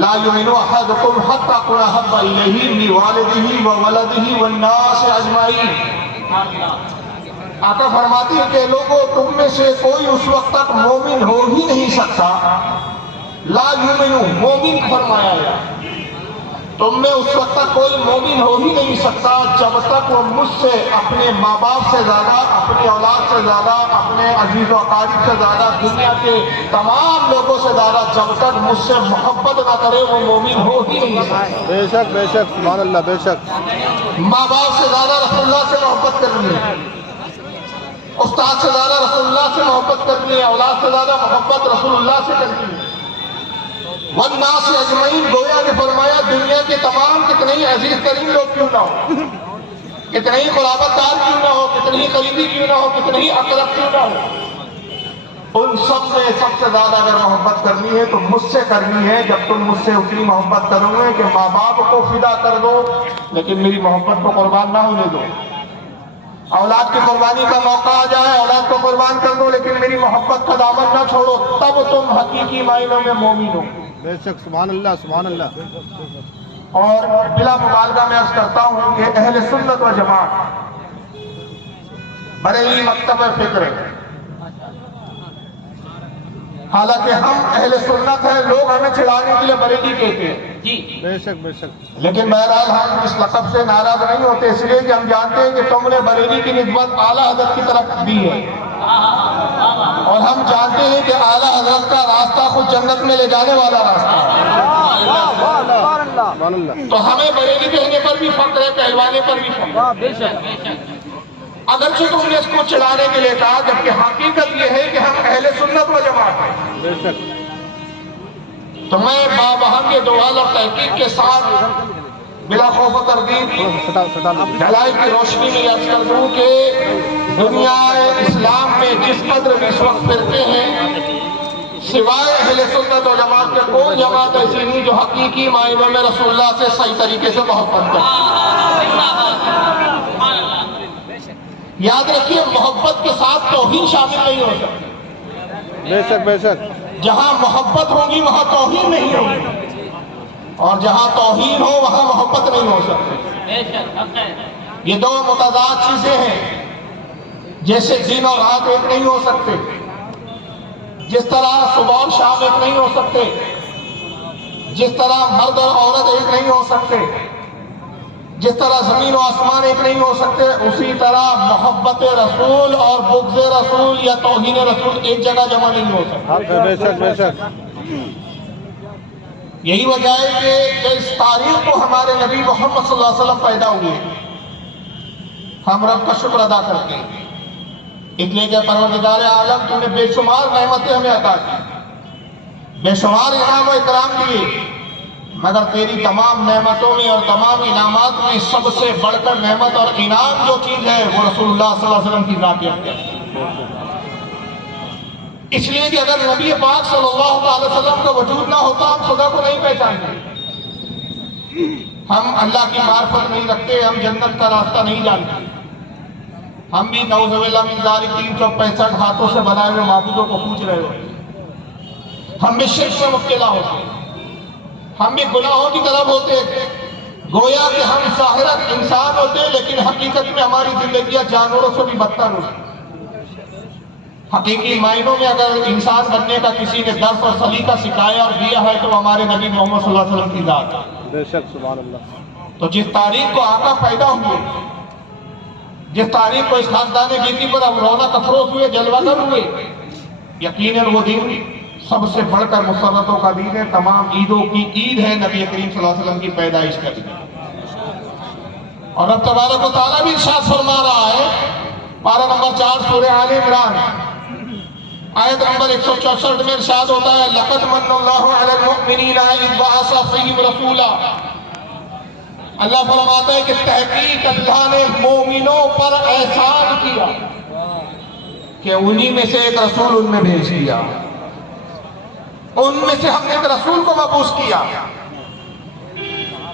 لا یؤمن احدکم حتی اکون احب الیہ من والدہ وولدہ والناس اجمعین۔ آقا فرماتی ہے کہ لوگوں تم میں سے کوئی اس وقت تک مومن ہو ہی نہیں سکتا، لا یؤمن مومن فرمایا ہے، تم میں اس وقت تک کوئی مومن ہو ہی نہیں سکتا جب تک وہ مجھ سے اپنے ماں باپ سے زیادہ، اپنی اولاد سے زیادہ، اپنے عزیز و اقارب سے زیادہ، دنیا کے تمام لوگوں سے زیادہ جب تک مجھ سے محبت نہ کرے وہ مومن ہو ہی نہیں سکتا۔ بے شک بے شک، سبحان اللہ، بے شک۔ ماں باپ سے زیادہ رسول اللہ سے محبت کرنی ہے، استاد سے زیادہ رسول اللہ سے محبت کرنی ہے، اولاد سے زیادہ محبت رسول اللہ سے کرنی ہے۔ والناس اجمعین، گویا نے فرمایا دنیا کے تمام کتنے ہی عزیز ترین لوگ کیوں نہ ہو، کتنے ہی قرابت دار کیوں نہ ہو، کتنے ہی قریبی کیوں نہ ہو، کتنے ہی اقرب کیوں نہ ہو، ان سب سے زیادہ اگر محبت کرنی ہے تو مجھ سے کرنی ہے۔ جب تم مجھ سے اتنی محبت کرو گے کہ ماں باپ کو فدا کر دو لیکن میری محبت کو قربان نہ ہونے دو، اولاد کی قربانی کا موقع آ جائے اولاد کو قربان کر دو لیکن میری محبت کا دامن نہ چھوڑو، تب تم حقیقی معنوں میں مومن ہو۔ بے شک، سبحان اللہ، سبحان اللہ۔ اور بلا مبالغہ میں عرض کرتا ہوں کہ اہل سنت و جماعت بریلی مکتب فکر ہے، حالانکہ ہم اہل سنت ہیں، لوگ ہمیں چھڑانے کے لیے بریلی کہتے ہیں، بے شک بے شک، لیکن بہرحال ہم اس لقب سے ناراض نہیں ہوتے، اس لیے کہ ہم جانتے ہیں کہ تم نے بریلی کی نسبت اعلیٰ حضرت کی طرف دی ہے، اور ہم جانتے ہیں کہ اعلیٰ حضرت کا راستہ خود جنت میں لے جانے والا راستہ ہے۔ سبحان اللہ۔ تو ہمیں بریلی کہنے پر بھی فخر ہے، کہلوانے پر بھی فخر ہے، اگرچہ تم نے اس کو چڑھانے کے لیے کہا، جبکہ حقیقت یہ ہے کہ ہم اہل سنت و جماعت ہیں۔ بے شک، تو میں بابہم کے دوال اور تحقیق کے ساتھ بلا خوف و تردید دلائل کی روشنی میں عرض کر دوں کہ دنیا اسلام میں جس قدر بھی اس وقت فرقے ہیں، سوائے اہل سنت و جماعت کے کوئی جماعت ایسی نہیں جو حقیقی معنوں میں رسول اللہ سے صحیح طریقے سے محبت کرے۔ یاد رکھیے محبت کے ساتھ توہین شامل نہیں ہو سکتی، بے شک بے شک، جہاں محبت ہوگی وہاں توہین نہیں ہوگی، اور جہاں توہین ہو وہاں محبت نہیں ہو سکتی۔ یہ دو متضاد چیزیں ہیں، جیسے دن اور رات ایک نہیں ہو سکتے، جس طرح صبح اور شام ایک نہیں ہو سکتے، جس طرح مرد اور عورت ایک نہیں ہو سکتے، جس طرح زمین و آسمان ایک نہیں ہو سکتے، اسی طرح محبت رسول اور بغض رسول یا توہین رسول ایک جگہ جمع نہیں ہو سکتے۔ بے شک بے شک، یہی وجہ ہے کہ اس تاریخ کو ہمارے نبی محمد صلی اللہ علیہ وسلم پیدا ہوئے، ہم رب کا شکر ادا کرتے ہیں، اس لیے کہ پروردگار عالم تو نے بے شمار نعمتیں ہمیں عطا کی، بے شمار انعام و اکرام دیے، مگر تیری تمام نعمتوں میں اور تمام انعامات میں سب سے بڑھ کر نعمت اور انعام جو چیز ہے وہ رسول اللہ صلی اللہ علیہ وسلم کی ذاتیت ہے۔ اس لیے کہ اگر نبی پاک صلی اللہ علیہ وسلم کا وجود نہ ہوتا ہم خدا کو نہیں پہچانتے، ہم اللہ کی معرفت نہیں رکھتے، ہم جنت کا راستہ نہیں جانتے، ہم بھی نعوذ باللہ من ذالک 365 ہاتھوں سے بنائے ہوئے معبودوں کو پوج رہے ہوتے، ہم بھی شرک میں مبتلا ہوتے، ہم بھی گناہوں کی طرف ہوتے، گویا کہ ہم ظاہراً انسان ہوتے لیکن حقیقت میں ہماری زندگیاں جانوروں سے بھی بدتر ہوتی۔ حقیقی معنوں میں اگر انسان بننے کا کسی نے درس اور سلیقہ سکھایا اور دیا ہے تو ہمارے نبی محمد صلی اللہ علیہ وسلم کی ذات ہے۔ بے شک، سبحان اللہ۔ تو جس تاریخ کو آقا پیدا ہوئے، جس تاریخ کو اس خاندان گیتی پر ہم رونق افروز ہوئے، جلوہ گر ہوئے، یقیناً وہ دن سب سے بڑھ کر مسرتوں کا دن ہے، تمام عیدوں کی عید ہے نبی کریم صلی اللہ علیہ وسلم کی پیدائش کا دن۔ اور رب تبارک و تعالیٰ بھی ارشاد فرما رہا ہے، پارہ نمبر 4 سورہ آل عمران آیت نمبر 164 میں ارشاد ہوتا ہے، لَقَدْ مَنَّ اللَّهُ عَلَى الْمُؤْمِنِينَ إِذْ بَعَثَ فِيهِمْ رَسُولًا۔ اللہ فرماتا ہے کہ تحقیق اللہ نے مومنوں پر احسان کیا کہ انہی میں سے ایک رسول ان میں بھیج دیا، ان میں سے ہم نے ایک رسول کو مبعوث کیا۔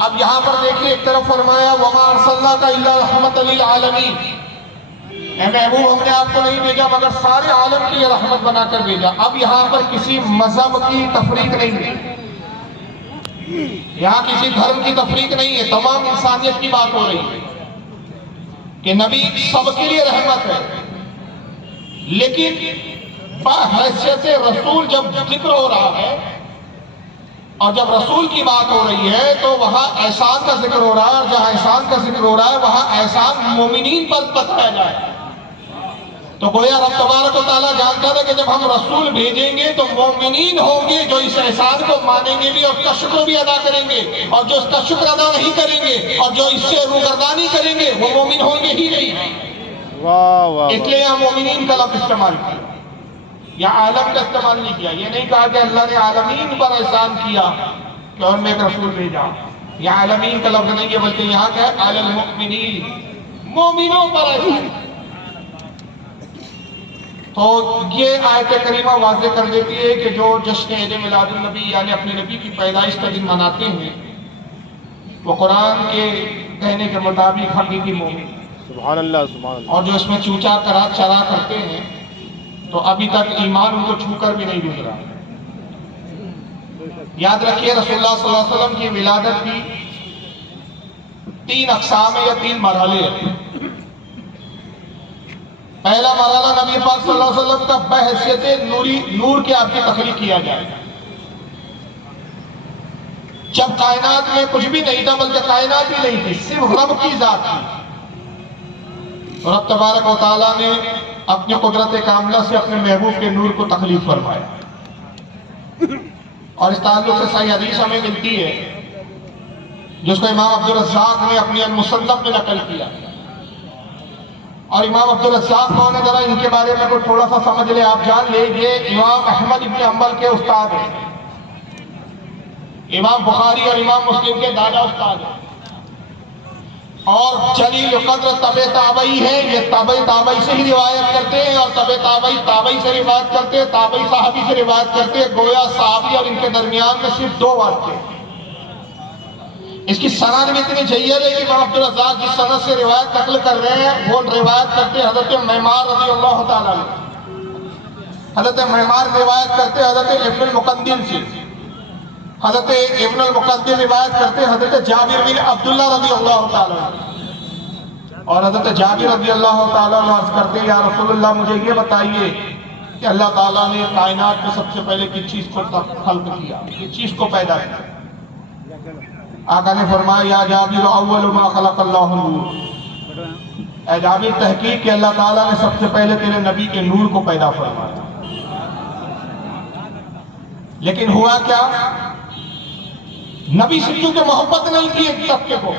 اب یہاں پر دیکھیں، ایک طرف فرمایا وَمَا أَرْسَلْنَاكَ إِلَّا رَحْمَةً لِلْعَالَمِينَ، اے محبوب ہم نے آپ کو نہیں بھیجا مگر سارے عالم کی رحمت بنا کر بھیجا۔ اب یہاں پر کسی مذہب کی تفریق نہیں ہے، یہاں کسی دھرم کی تفریق نہیں ہے، تمام انسانیت کی بات ہو رہی ہے کہ نبی سب کے لیے رحمت ہے، لیکن بحیثیت رسول جب ذکر ہو رہا ہے اور جب رسول کی بات ہو رہی ہے تو وہاں احسان کا ذکر ہو رہا ہے، اور جہاں احسان کا ذکر ہو رہا ہے وہاں احسان مومنین پر بتایا جائے۔ تو گویا رب تبارک و تعالیٰ جانتا ہے کہ جب ہم رسول بھیجیں گے تو مومنین ہوں گے جو اس احسان کو مانیں گے بھی اور اس کا شکر بھی ادا کریں گے، اور جو اس کا شکر ادا نہیں کریں گے اور جو اس سے روگردانی کریں گے وہ مومن ہوں گے ہی نہیں۔ واہ واہ اس لیے یہاں مومنین کا لفظ استعمال کیا، یا عالم کا استعمال نہیں کیا۔ یہ نہیں کہا کہ اللہ نے عالمین پر احسان کیا کہ اور میں ایک رسول بھیجا، یہ عالمین کا لفظ نہیں ہے، بلکہ یہاں کیا ہے علی المؤمنین، مومنوں پر احسان۔ تو یہ آیت کریمہ واضح کر دیتی ہے کہ جو جشن عید میلاد النبی یعنی اپنے نبی کی پیدائش کا دن مناتے ہیں وہ قرآن کے کہنے کے مطابق حقیقی مومن، سبحان اللہ سبحان اللہ۔ اور جو اس میں چوچا چرا کرتے ہیں تو ابھی تک ایمان ان کو چھو کر بھی نہیں گزرا۔ یاد رکھیے رسول اللہ صلی اللہ علیہ وسلم کی ولادت کی 3 اقسام یا 3 مرحلے ہیں۔ پہلا مرحلہ نبی پاک صلی اللہ علیہ وسلم کا بحیثیت نور کے آپ کی تخلیق کیا جائے، جب کائنات میں کچھ بھی نہیں تھا بلکہ کائنات بھی نہیں تھی، صرف رب کی ذات تھی، رب تبارک و تعالیٰ نے اپنی قدرت کاملہ سے اپنے محبوب کے نور کو تخلیق فرمایا۔ اور اس تعلق سے صحیح حدیث ہمیں ملتی ہے جس کو امام عبدالرزاق نے اپنی المصنف میں نقل کیا، اور امام عبدالرزاق کون ہے ذرا ان کے بارے میں کوئی تھوڑا سا سمجھ لیں، آپ جان لیں یہ امام احمد ابن حنبل کے استاد ہیں، امام بخاری اور امام مسلم کے دادا استاد ہیں، اور جلیل قدر تبع تابعی ہیں، یہ تبع تابعی سے ہی روایت کرتے ہیں، اور تبع تابعی تابعی سے روایت کرتے ہیں، تابعی صحابی سے روایت کرتے ہیں، گویا صحابی اور ان کے درمیان میں صرف 2 واسطے ہیں۔ اس کی سند بھی اتنی جید ہے کہ امام عبدالرزاق جس سند سے روایت نقل کر رہے ہیں وہ روایت کرتے ہیں حضرت معمار رضی اللہ تعالیٰ عنہ، حضرت معمار روایت کرتے حضرت ابن المقدم سے، حضرت ابن المقدم روایت کرتے حضرت جابر بن عبداللہ رضی اللہ تعالیٰ عنہ، اور حضرت جابر رضی اللہ تعالیٰ عنہ عرض کرتے یا رسول اللہ مجھے یہ بتائیے کہ اللہ تعالیٰ نے کائنات میں سب سے پہلے کس چیز کو خلق کیا، کس چیز کو پیدا کیا؟ آقا نے فرمایا یا جابر اول ما خلق اللہ نور، اے جابر تحقیق کہ اللہ تعالیٰ نے سب سے پہلے تیرے نبی کے نور کو پیدا فرمایا۔ لیکن ہوا کیا، نبی سے کیونکہ محبت نہیں کی ایک طبقے کو،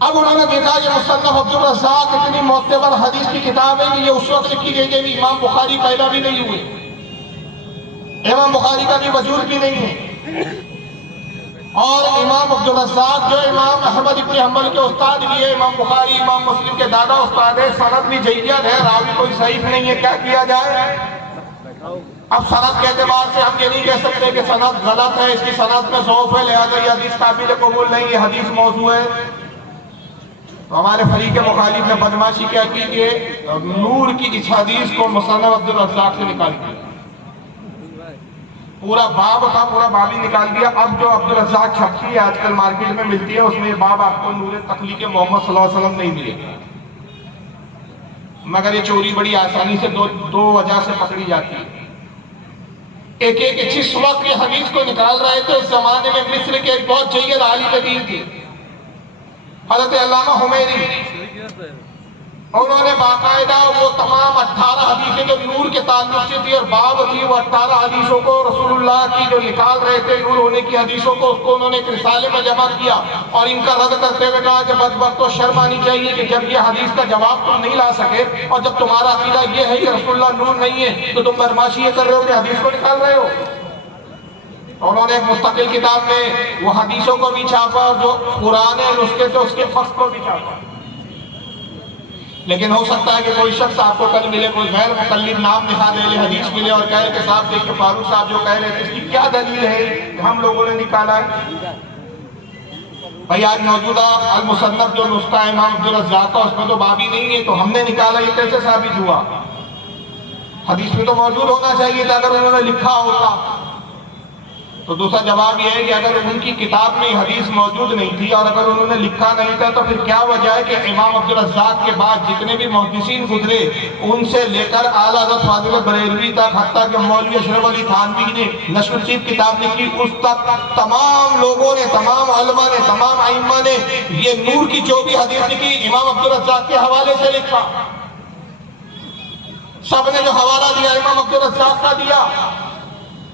اب انہوں نے دیکھا یہ مصنف عبدالرزاق اتنی معتبر حدیث کی کتاب ہے کہ یہ اس وقت لکھی گئی کہ امام بخاری پیدا بھی نہیں ہوئے، امام بخاری کا بھی وجود بھی نہیں ہے، اور امام عبدالرزاق جو امام احمد ابن حنبل کے استاد بھی ہے، امام بخاری امام مسلم کے دادا استاد ہے، سند بھی جید ہے، راوی کوئی ضعیف نہیں ہے، کیا کیا جائے؟ اب سند کے اعتبار سے ہم یہ نہیں کہہ سکتے کہ سند غلط ہے، اس کی سند میں ضعف ہے لہذا یہ حدیث قابل قبول نہیں، یہ حدیث موضوع ہے۔ تو ہمارے فریق مخالف نے بدماشی کیا کی کہ نور کی اس حدیث کو مصنف عبدالرزاق سے نکال دیا، پورا باب تھا، پورا باب ہی نکال دیا۔ اب جو عبدالرزاق چھپتی ہے آج کل مارکیٹ میں ملتی ہے اس میں یہ باب آپ کو نور تخلیق محمد صلی اللہ علیہ وسلم نہیں ملے گا، مگر یہ چوری بڑی آسانی سے دو وجہ سے پکڑی جاتی ہے۔ ایک جس وقت یہ حدیث کو نکال رہے تھے اس زمانے میں مصر کے ایک بہت جید عالم دین تھے حضرت علامہ حمیری، انہوں نے باقاعدہ وہ تمام 18 حدیثیں جو نور کے تعلق سے تھی اور باب تھی، وہ 18 حدیثوں کو رسول اللہ کی جو نکال رہے تھے نور ہونے کی حدیثوں کو، اس کو انہوں نے ایک رسالے میں جمع کیا اور ان کا رد کرتے ہوئے کہا کہ بدبخت کو شرم آنی چاہیے کہ جب یہ حدیث کا جواب تم نہیں لا سکے اور جب تمہارا عقیدہ یہ ہے کہ رسول اللہ نور نہیں ہے تو تم بدماشی یہ کر رہے ہو کہ حدیث کو نکال رہے ہو۔ انہوں نے ایک مستقل کتاب میں وہ حدیثوں کو بھی چھاپا اور جو پرانے نسخے تھے اس کے فصل کو بھی چھاپا۔ لیکن ہو سکتا ہے کہ کوئی شخص آپ کو کل ملے، کوئی غیر مقلد نام لکھا دے لے حدیث ملے اور کہے کہ صاحب دیکھ کے فاروق صاحب جو کہہ رہے تھے اس کی کیا دلیل ہے کہ ہم لوگوں نے نکالا ہے؟ بھائی آج موجودہ المصنف جو نسخہ امام عبدالرزاق کا اس میں تو باب ہی نہیں ہے تو ہم نے نکالا، یہ کیسے ثابت ہوا؟ حدیث میں تو موجود ہونا چاہیے تھا اگر انہوں نے لکھا ہوتا۔ تو دوسرا جواب یہ ہے کہ اگر ان کی کتاب میں حدیث موجود نہیں تھی اور اگر انہوں نے لکھا نہیں تھا تو پھر کیا وجہ ہے کہ امام عبدالرزاق کے بعد جتنے بھی محدثین گزرے ان سے لے کر اعلیٰ حضرت فاضل بریلوی تک، حتیٰ کہ مولوی اشرف علی تھانوی نے نشر الطیب کتاب لکھی، اس تک تمام لوگوں نے، تمام علماء نے، تمام ائمہ نے یہ نور کی جو بھی حدیث لکھی امام عبدالرزاق کے حوالے سے لکھا. سب نے جو حوالہ دیا امام عبدالرزاق کا دیا.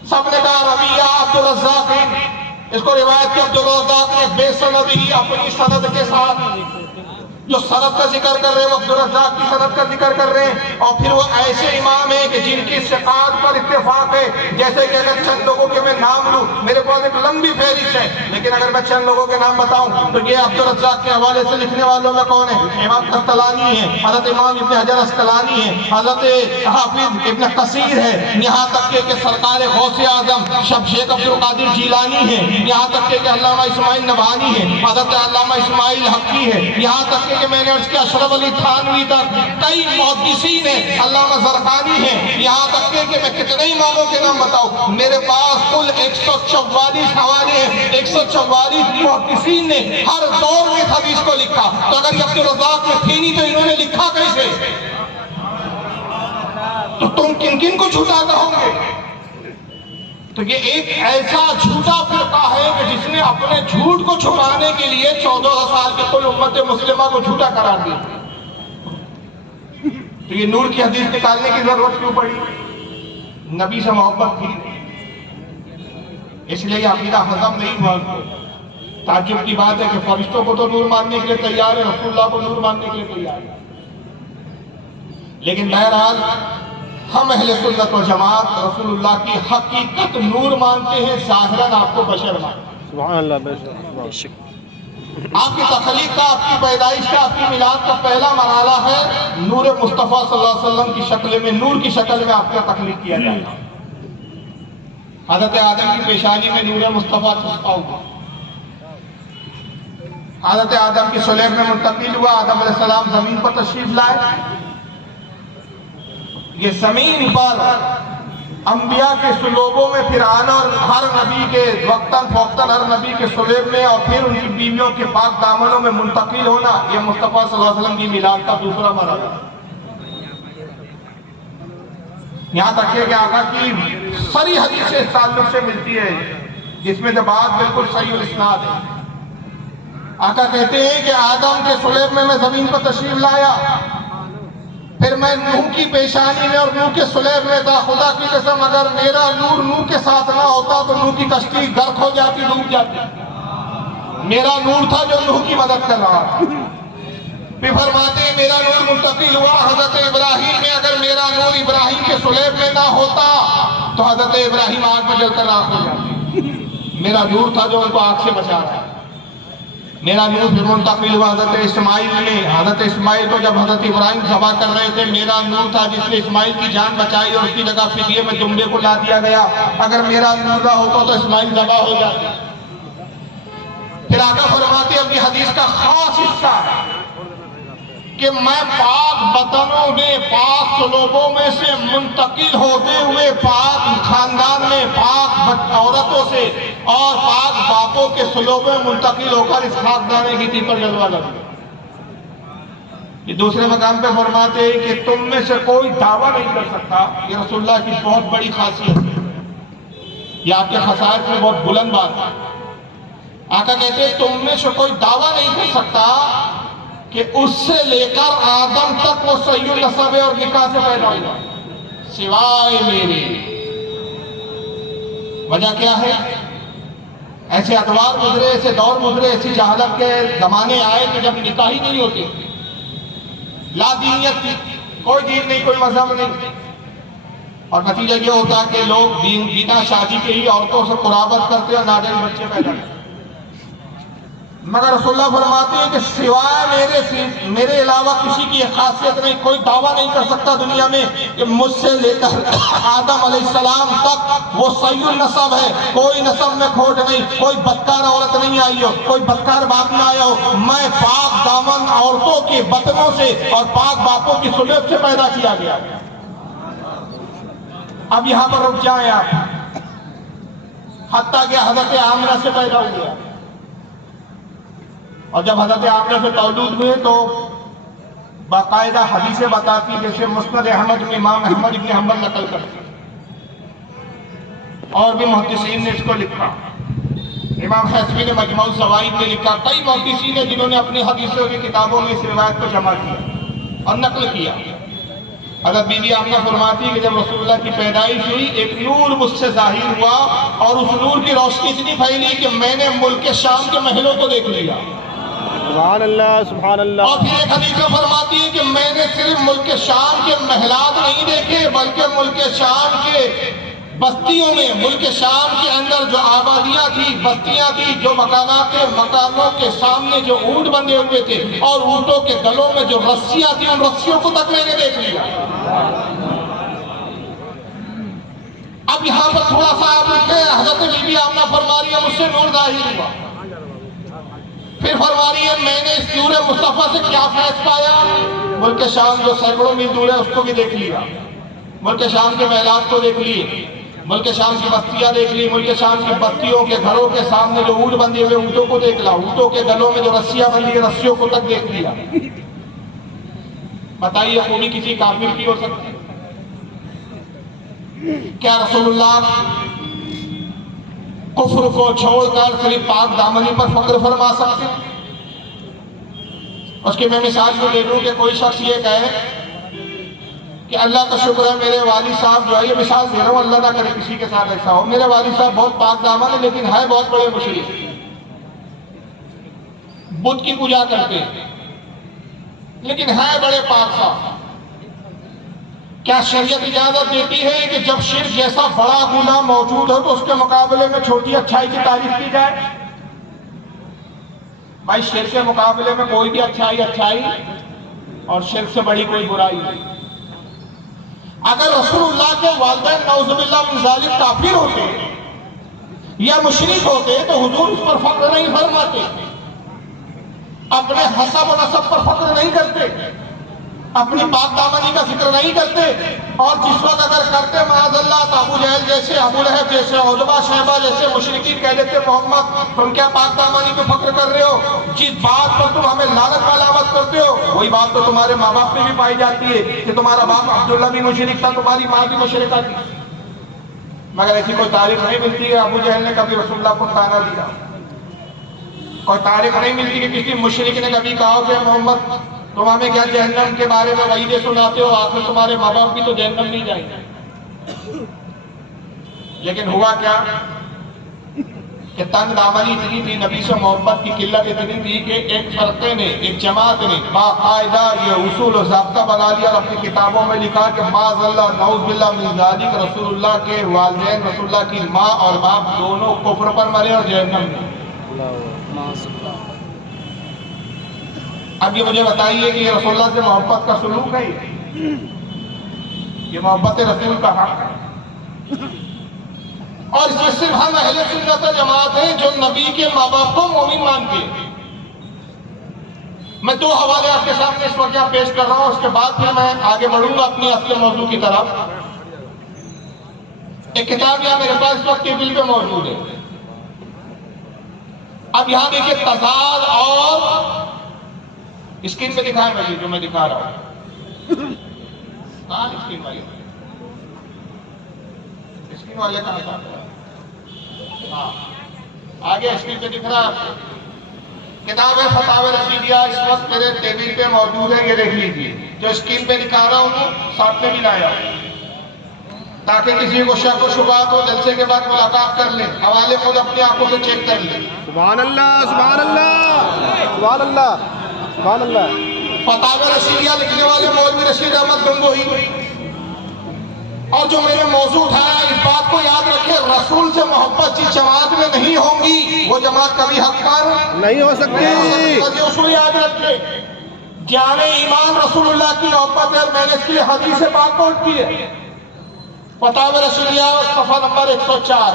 سب نے کہا رویہ عبدالرزاق ہے، اس کو روایت کی عبدالرزاق نے بے سند ہی اپنی سند کے ساتھ، جو سند کا ذکر کر رہے ہیں وہ عبدالرزاق کی سند کا ذکر کر رہے ہیں. اور پھر وہ ایسے امام ہیں کہ جن کی ثقات پر اتفاق ہے. جیسے کہ اگر چند لوگوں کے میں نام لوں، میرے پاس ایک لمبی فہرست ہے، لیکن اگر میں چند لوگوں کے نام بتاؤں تو یہ عبدالرزاق کے حوالے سے لکھنے والوں میں کون ہے؟ امام قسطلانی ہے، حضرت امام ابن حجر اسقلانی ہے، حضرت حافظ ابن کثیر ہے، یہاں تک کہ سرکار غوث اعظم شیخ عبدالقادر جیلانی ہے، یہاں تک کہ علامہ اسماعیل نبہانی ہے، حضرت علامہ اسماعیل حقی ہے، یہاں تک کہ میں نے عرض کیا اشرف علی تھانوی تک کئی محدثین ہیں، علامہ زرقانی ہیں، یہاں تک کہ میں کتنے اماموں کے نام بتاؤں. میرے پاس کل 144 حوالے ہیں، 144 محدثین نے ہر دور میں حدیث کو لکھا. تو اگر یہ عبدالرزاق میں تھی نہیں تو انہوں نے لکھا کیسے؟ تو تم کن کن کو جھوٹا کہو گے؟ تو یہ ایک ایسا جھوٹا فرقہ ہے کہ جس نے اپنے جھوٹ کو چھپانے کے لیے 14 سال کے کل امت مسلمہ کو جھوٹا قرار دیا. تو یہ نور کی حدیث نکالنے کی ضرورت کیوں پڑی؟ نبی سے محبت تھی، اس لیے یہ عقیدہ ہضم نہیں ہوا. تعجب کی بات ہے کہ فرشتوں کو تو نور ماننے کے لیے تیار ہے، رسول اللہ کو نور ماننے کے لیے تیار ہے. لیکن بہرحال ہم اہل سنت و جماعت رسول اللہ کی حقیقت نور مانتے ہیں، ظاہراً آپ کو بشر مانتے ہیں. سبحان اللہ، بے شک. آپ کی تخلیق کا، آپ کی پیدائش کا، آپ کی میلاد کا پہلا مرحلہ ہے نور مصطفیٰ صلی اللہ علیہ وسلم کی شکل میں، نور کی شکل میں آپ کا تخلیق کیا جائے گا. حضرت آدم کی پیشانی میں نور مصطفیٰ چھپا ہوا. حضرت آدم کی صلیب میں منتقل ہوا، آدم علیہ السلام زمین پر تشریف لائے. یہ زمین پر انبیاء کے سلوبوں میں پھر آنا اور ہر نبی کے وقتاً فوقتاً ہر نبی کے سلیب میں اور پھر ان کی بیویوں کے پاک دامنوں میں منتقل ہونا، یہ مصطفیٰ صلی اللہ علیہ وسلم کی میلاد کا دوسرا مرحلہ. یہاں تک کہ آقا کی ساری حدیث اس تعلق سے ملتی ہے جس میں سے بات بالکل صحیح الاسناد ہے. آقا کہتے ہیں کہ آدم کے سلیب میں زمین پر تشریف لایا، پھر میں نوح کی پیشانی میں اور نوح کے سلیب میں تھا. خدا کی قسم اگر میرا نور نوح کے ساتھ نہ ہوتا تو نوح کی کشتی غرق ہو جاتی، ڈوب جاتی. میرا نور تھا جو نوح کی مدد کر رہا تھا. پھر فرماتے ہیں میرا نور منتقل ہوا حضرت ابراہیم میں، اگر میرا نور ابراہیم کے سلیب میں نہ ہوتا تو حضرت ابراہیم آگ میں جل کر راکھ ہو جاتے. میرا نور تھا جو ان کو آگ سے بچا رہا. میرا نور پھر منتقل ہوا حضرت اسماعیل میں. حضرت اسماعیل کو جب حضرت ابراہیم ذبح کر رہے تھے، میرا نور تھا جس نے اسماعیل کی جان بچائی اور اس کی جگہ فدیے میں دمبے کو لا دیا گیا. اگر میرا نور نہ ہوتا تو اسماعیل ذبح ہو جاتے. پھر آقا فرماتے اب یہ حدیث کا خاص حصہ ہے کہ میں پاک بطنوں میں، پاک سلوبوں میں سے منتقل ہوتے ہوئے پاک خاندان میں، پاک عورتوں سے اور پاک باپوں کے سلوبوں میں منتقل ہو کر اس خاکدانے کی تھی پر جلوہ لگا. یہ دوسرے مقام پہ فرماتے ہیں کہ تم میں سے کوئی دعویٰ نہیں کر سکتا. یہ رسول اللہ کی بہت بڑی خاصیت ہے، یہ آپ کے خصائص میں بہت بلند بات ہے. آقا کہتے ہیں تم میں سے کوئی دعویٰ نہیں کر سکتا کہ اس سے لے کر آدم تک وہ صحیح النسب اور نکاح سے پیدا ہوا سوائے میرے. وجہ کیا ہے؟ ایسے ادوار گزرے، ایسے دور گزرے، ایسی جہالت کے زمانے آئے کہ جب نکاح ہی نہیں ہوتے، لا دینیت تھی، کوئی دین نہیں، کوئی مذہب نہیں، اور نتیجہ یہ ہوتا کہ لوگ بنا شادی کے ہی عورتوں سے قرابت کرتے اور ناجائز بچے پیدا کرتے. مگر رسول اللہ فرماتے ہیں کہ سوائے میرے علاوہ کسی کی خاصیت نہیں، کوئی دعویٰ نہیں کر سکتا دنیا میں کہ مجھ سے لے کر آدم علیہ السلام تک وہ صحیح النسب ہے، کوئی نسب میں کھوٹ نہیں، کوئی بدکار عورت نہیں آئی ہو، کوئی بدکار باپ نہ آیا ہو. میں پاک دامن عورتوں کے بطنوں سے اور پاک باپوں کی سلیب سے پیدا کیا گیا. اب یہاں پر رک جائیں آپ. حتیٰ کہ حضرت آمنہ سے پیدا ہوئے، اور جب حضرت آمنہ سے مولود ہوئے تو باقاعدہ حدیثیں بتاتی جیسے مسند احمد میں امام احمد بن حنبل نقل کرتے، اور بھی محدثین نے اس کو لکھا، امام حسبی نے مجموع الزوائد میں لکھا، کئی محدثین ہیں جنہوں نے اپنی حدیثوں کی کتابوں میں اس روایت کو جمع کیا اور نقل کیا۔ حضرت بی بی آمنہ فرماتی کہ جب رسول اللہ کی پیدائش ہوئی ایک نور مجھ سے ظاہر ہوا، اور اس نور کی روشنی اتنی پھیلی کہ میں نے ملک شام کے محلوں کو دیکھ لیا۔ سبحان اللہ سبحان اللہ۔ اور پھر ایک حدیث میں فرماتی ہے کہ میں نے صرف ملک شام کے محلات نہیں دیکھے بلکہ ملک شام کے بستیوں میں، ملک شام کے اندر جو آبادیاں تھی، بستیاں تھی، جو مکانات تھے، مکانوں کے سامنے جو اونٹ بندھے ہوئے تھے اور اونٹوں کے گلوں میں جو رسیاں تھیں، ان رسیوں کو تک میں نے دیکھ لیا۔ اب یہاں پر تھوڑا سا آپ لکھتے ہیں، حضرت بی بی آمنہ فرما رہی ہے مجھ سے نور ظاہر ہوا، پھر فرما رہی ہے میں نے اس نور مصطفیٰ سے کیا فیض پایا، ملک شام جو سینکڑوں میل دور ہے اس کو بھی دیکھ لیا، ملک شام کے محلات کو دیکھ لیے، ملک شام کی بستیاں دیکھ لی، ملک شام کی بستیوں کے گھروں کے سامنے جو اونٹ بندھے ہوئے اونٹوں کو دیکھ لا، اونٹوں کے گلوں میں جو رسیاں بندھی ہیں رسیوں کو تک دیکھ لیا۔ بتائیے خوبی کسی کافر کی ہو سکتی؟ کیا رسول اللہ کفر کو چھوڑ کر صرف پاک دامنی پر فخر فرما سکتے؟ اس کی میں مثال کو دے دوں کہ کوئی شخص یہ کہے کہ اللہ کا شکر ہے میرے والد صاحب جو ہے، یہ مثال دے رہا ہوں اللہ نہ کرے کسی کے ساتھ ایسا ہو، میرے والد صاحب بہت پاک دامن ہے لیکن ہے بہت بڑے مشرک، بت کی پوجا کرتے لیکن ہے بڑے پاک صاحب۔ کیا شریعت اجازت دیتی ہے کہ جب شرک جیسا بڑا گناہ موجود ہو تو اس کے مقابلے میں چھوٹی اچھائی کی تعریف کی جائے؟ بھائی شرک کے مقابلے میں کوئی بھی اچھائی اور شرک سے بڑی کوئی برائی نہیں۔ اگر رسول اللہ کے والدین نعوذ باللہ من ذالک کافر ہوتے یا مشرک ہوتے تو حضور اس پر فخر نہیں فرماتے، اپنے حسب و نسب پر فخر نہیں کرتے، اپنی پاک دامنی کا ذکر نہیں کرتے، اور جس وقت اگر کرتے معاذ اللہ تو ابو جہل جیسے، ابو لہب جیسے، عتبہ شیبہ جیسے مشرکین کہہ دیتے محمد تم کیا پاک دامنی پہ فخر کر رہے ہو، جس بات پر تم ہمیں لعنت کا علامت کرتے ہو وہی بات تو تمہارے ماں باپ میں بھی پائی جاتی ہے کہ تمہارا باپ عبداللہ بھی مشرک تھا، تمہاری ماں بھی مشرکہ تھی۔ مگر ایسی کوئی تاریخ نہیں ملتی ہے ابو جہل نے کبھی رسول اللہ کو طعنہ دیا، کوئی تاریخ نہیں ملتی کہ کسی مشرک نے کبھی کہا کہ محمد تم ہمیں کیا جہنم کے بارے میں وعیدیں سناتے ہو، آخر تمہارے ماں باپ بھی تو جہنم نہیں جائیں گے۔ لیکن ہوا کیا کہ تنگ دامنی اتنی تھی، نبی سے محبت کی قلت اتنی تھی کہ ایک فرقے نے، ایک جماعت نے باقاعدہ یہ اصول و ضابطہ بنا لیا اور اپنی کتابوں میں لکھا کہ معاذ اللہ نعوذ باللہ من ذالک رسول اللہ کے والدین، رسول اللہ کی ماں اور باپ دونوں کفر پر مرے اور جہنم میں۔ اب یہ مجھے بتائیے کہ یہ رسول اللہ سے محبت کا سلوک ہے، یہ محبت رسول کا حق ہے، اور اس میں صرف ہم اہل سنت جماعت ہیں جو نبی کے ماں باپ کو مومن مانتے ہیں۔ میں دو حوالے آپ کے سامنے اس وقت پیش کر رہا ہوں، اس کے بعد پھر میں آگے بڑھوں گا اپنی اصل موضوع کی طرف۔ ایک کتاب یہاں میرے پاس اس وقت ٹیبل پہ موجود ہے۔ اب یہاں دیکھیے تضاد اور اسکرین پہ دکھائیں بھائی جو میں دکھا رہا ہوں، کہاں اسکرین والے، اسکرین والے کہاں تھا؟ ہاں آگے اسکرین پہ دکھ رہا ہے، کتاب ہے فتاوی رشیدیہ، اس وقت میرے ٹیبل پہ موجود ہے، یہ دیکھ لیجیے، جو اسکرین پہ دکھا رہا ہوں ساتھ میں بھی لایا تاکہ کسی کو شک و شبہات ہو جلسے کے بعد ملاقات کر لیں، حوالے خود اپنی آنکھوں سے چیک کر لیں۔ سبحان اللہ سبحان اللہ سبحان اللہ سبحان اللہ۔ فتاوی رشیدیہ لکھنے والے مولوی رشید احمد گنگوہی، اور جو میں نے موضوع اٹھایا اس بات کو یاد رکھے، رسول سے محبت جس جماعت میں نہیں ہوں گی وہ جماعت کبھی حق پر نہیں ہو سکتی۔ یہ اصول یاد رکھے، جان ایمان رسول اللہ کی محبت ہے، اور میں نے اس کے لیے حدیث پاک کوٹ کی ہے، فتاوی رشیدیہ صفحہ نمبر 104،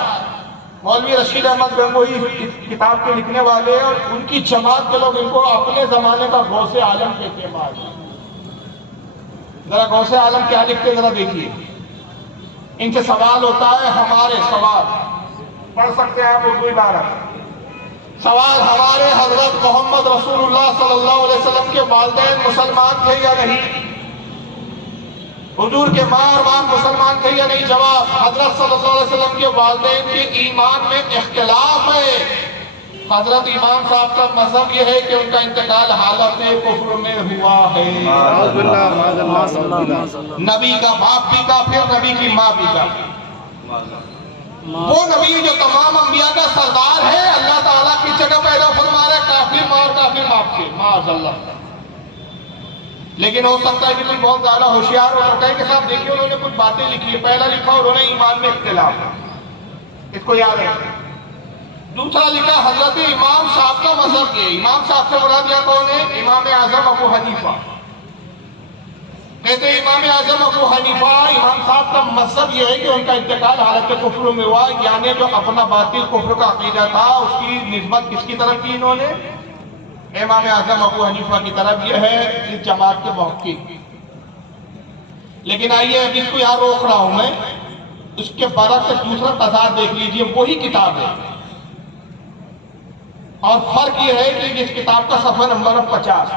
مولوی رشید احمد گنگوہی اس کتاب کے لکھنے والے اور ان کی جماعت کے لوگ ان کو اپنے زمانے کا غوث عالم کہتے ہیں۔ ذرا غوث عالم کیا لکھتے ذرا دیکھیے، ان سے سوال ہوتا ہے ہمارے سوال، پڑھ سکتے ہیں آپ اردو عبارت. سوال ہمارے حضرت محمد رسول اللہ صلی اللہ علیہ وسلم کے والدین مسلمان تھے یا نہیں؟ حضور کے ماں اور باپ مسلمان تھے یا نہیں؟ جواب: حضرت صلی اللہ علیہ وسلم کے والدین کے ایمان میں اختلاف ہے. حضرت امام صاحب کا مذہب یہ ہے کہ ان کا انتقال حالت کفر میں ہوا ہے. نبی کا باپ بھی کافر، نبی کی ماں بھی کافر. وہ نبی جو تمام انبیاء کا سردار ہے، اللہ تعالیٰ کی جگہ پیدا فرما رہے کافر ماں اور کافر باپ سے، معاذ اللہ. لیکن ہو سکتا ہے کہ کوئی بہت زیادہ ہوشیار ہو سکتا ہے کہ صاحب دیکھیے انہوں نے کچھ باتیں لکھی ہے. پہلا لکھا انہوں نے ایمان میں اختلاف، اس کو یاد رکھیں. دوسرا لکھا حضرت امام صاحب کا مذہب یہ. امام صاحب سے مراد یہ کون ہے؟ امام اعظم ابو حنیفہ. کہتے ہیں امام اعظم ابو حنیفہ، امام صاحب کا مذہب یہ ہے کہ ان کا انتقال حالت کفر میں ہوا. یعنی جو اپنا باطل کفر کا عقیدہ تھا اس کی نسبت کس کی طرف کی انہوں نے؟ امام اعظم ابو حنیفہ کی طرف. یہ ہے اس جماعت کے محقق. لیکن آئیے اب اس کو یہاں روک رہا ہوں میں، اس کے برعکس دوسرا تضاد دیکھ لیجئے. وہی کتاب ہے اور فرق یہ ہے کہ اس کتاب کا صفحہ نمبر 50.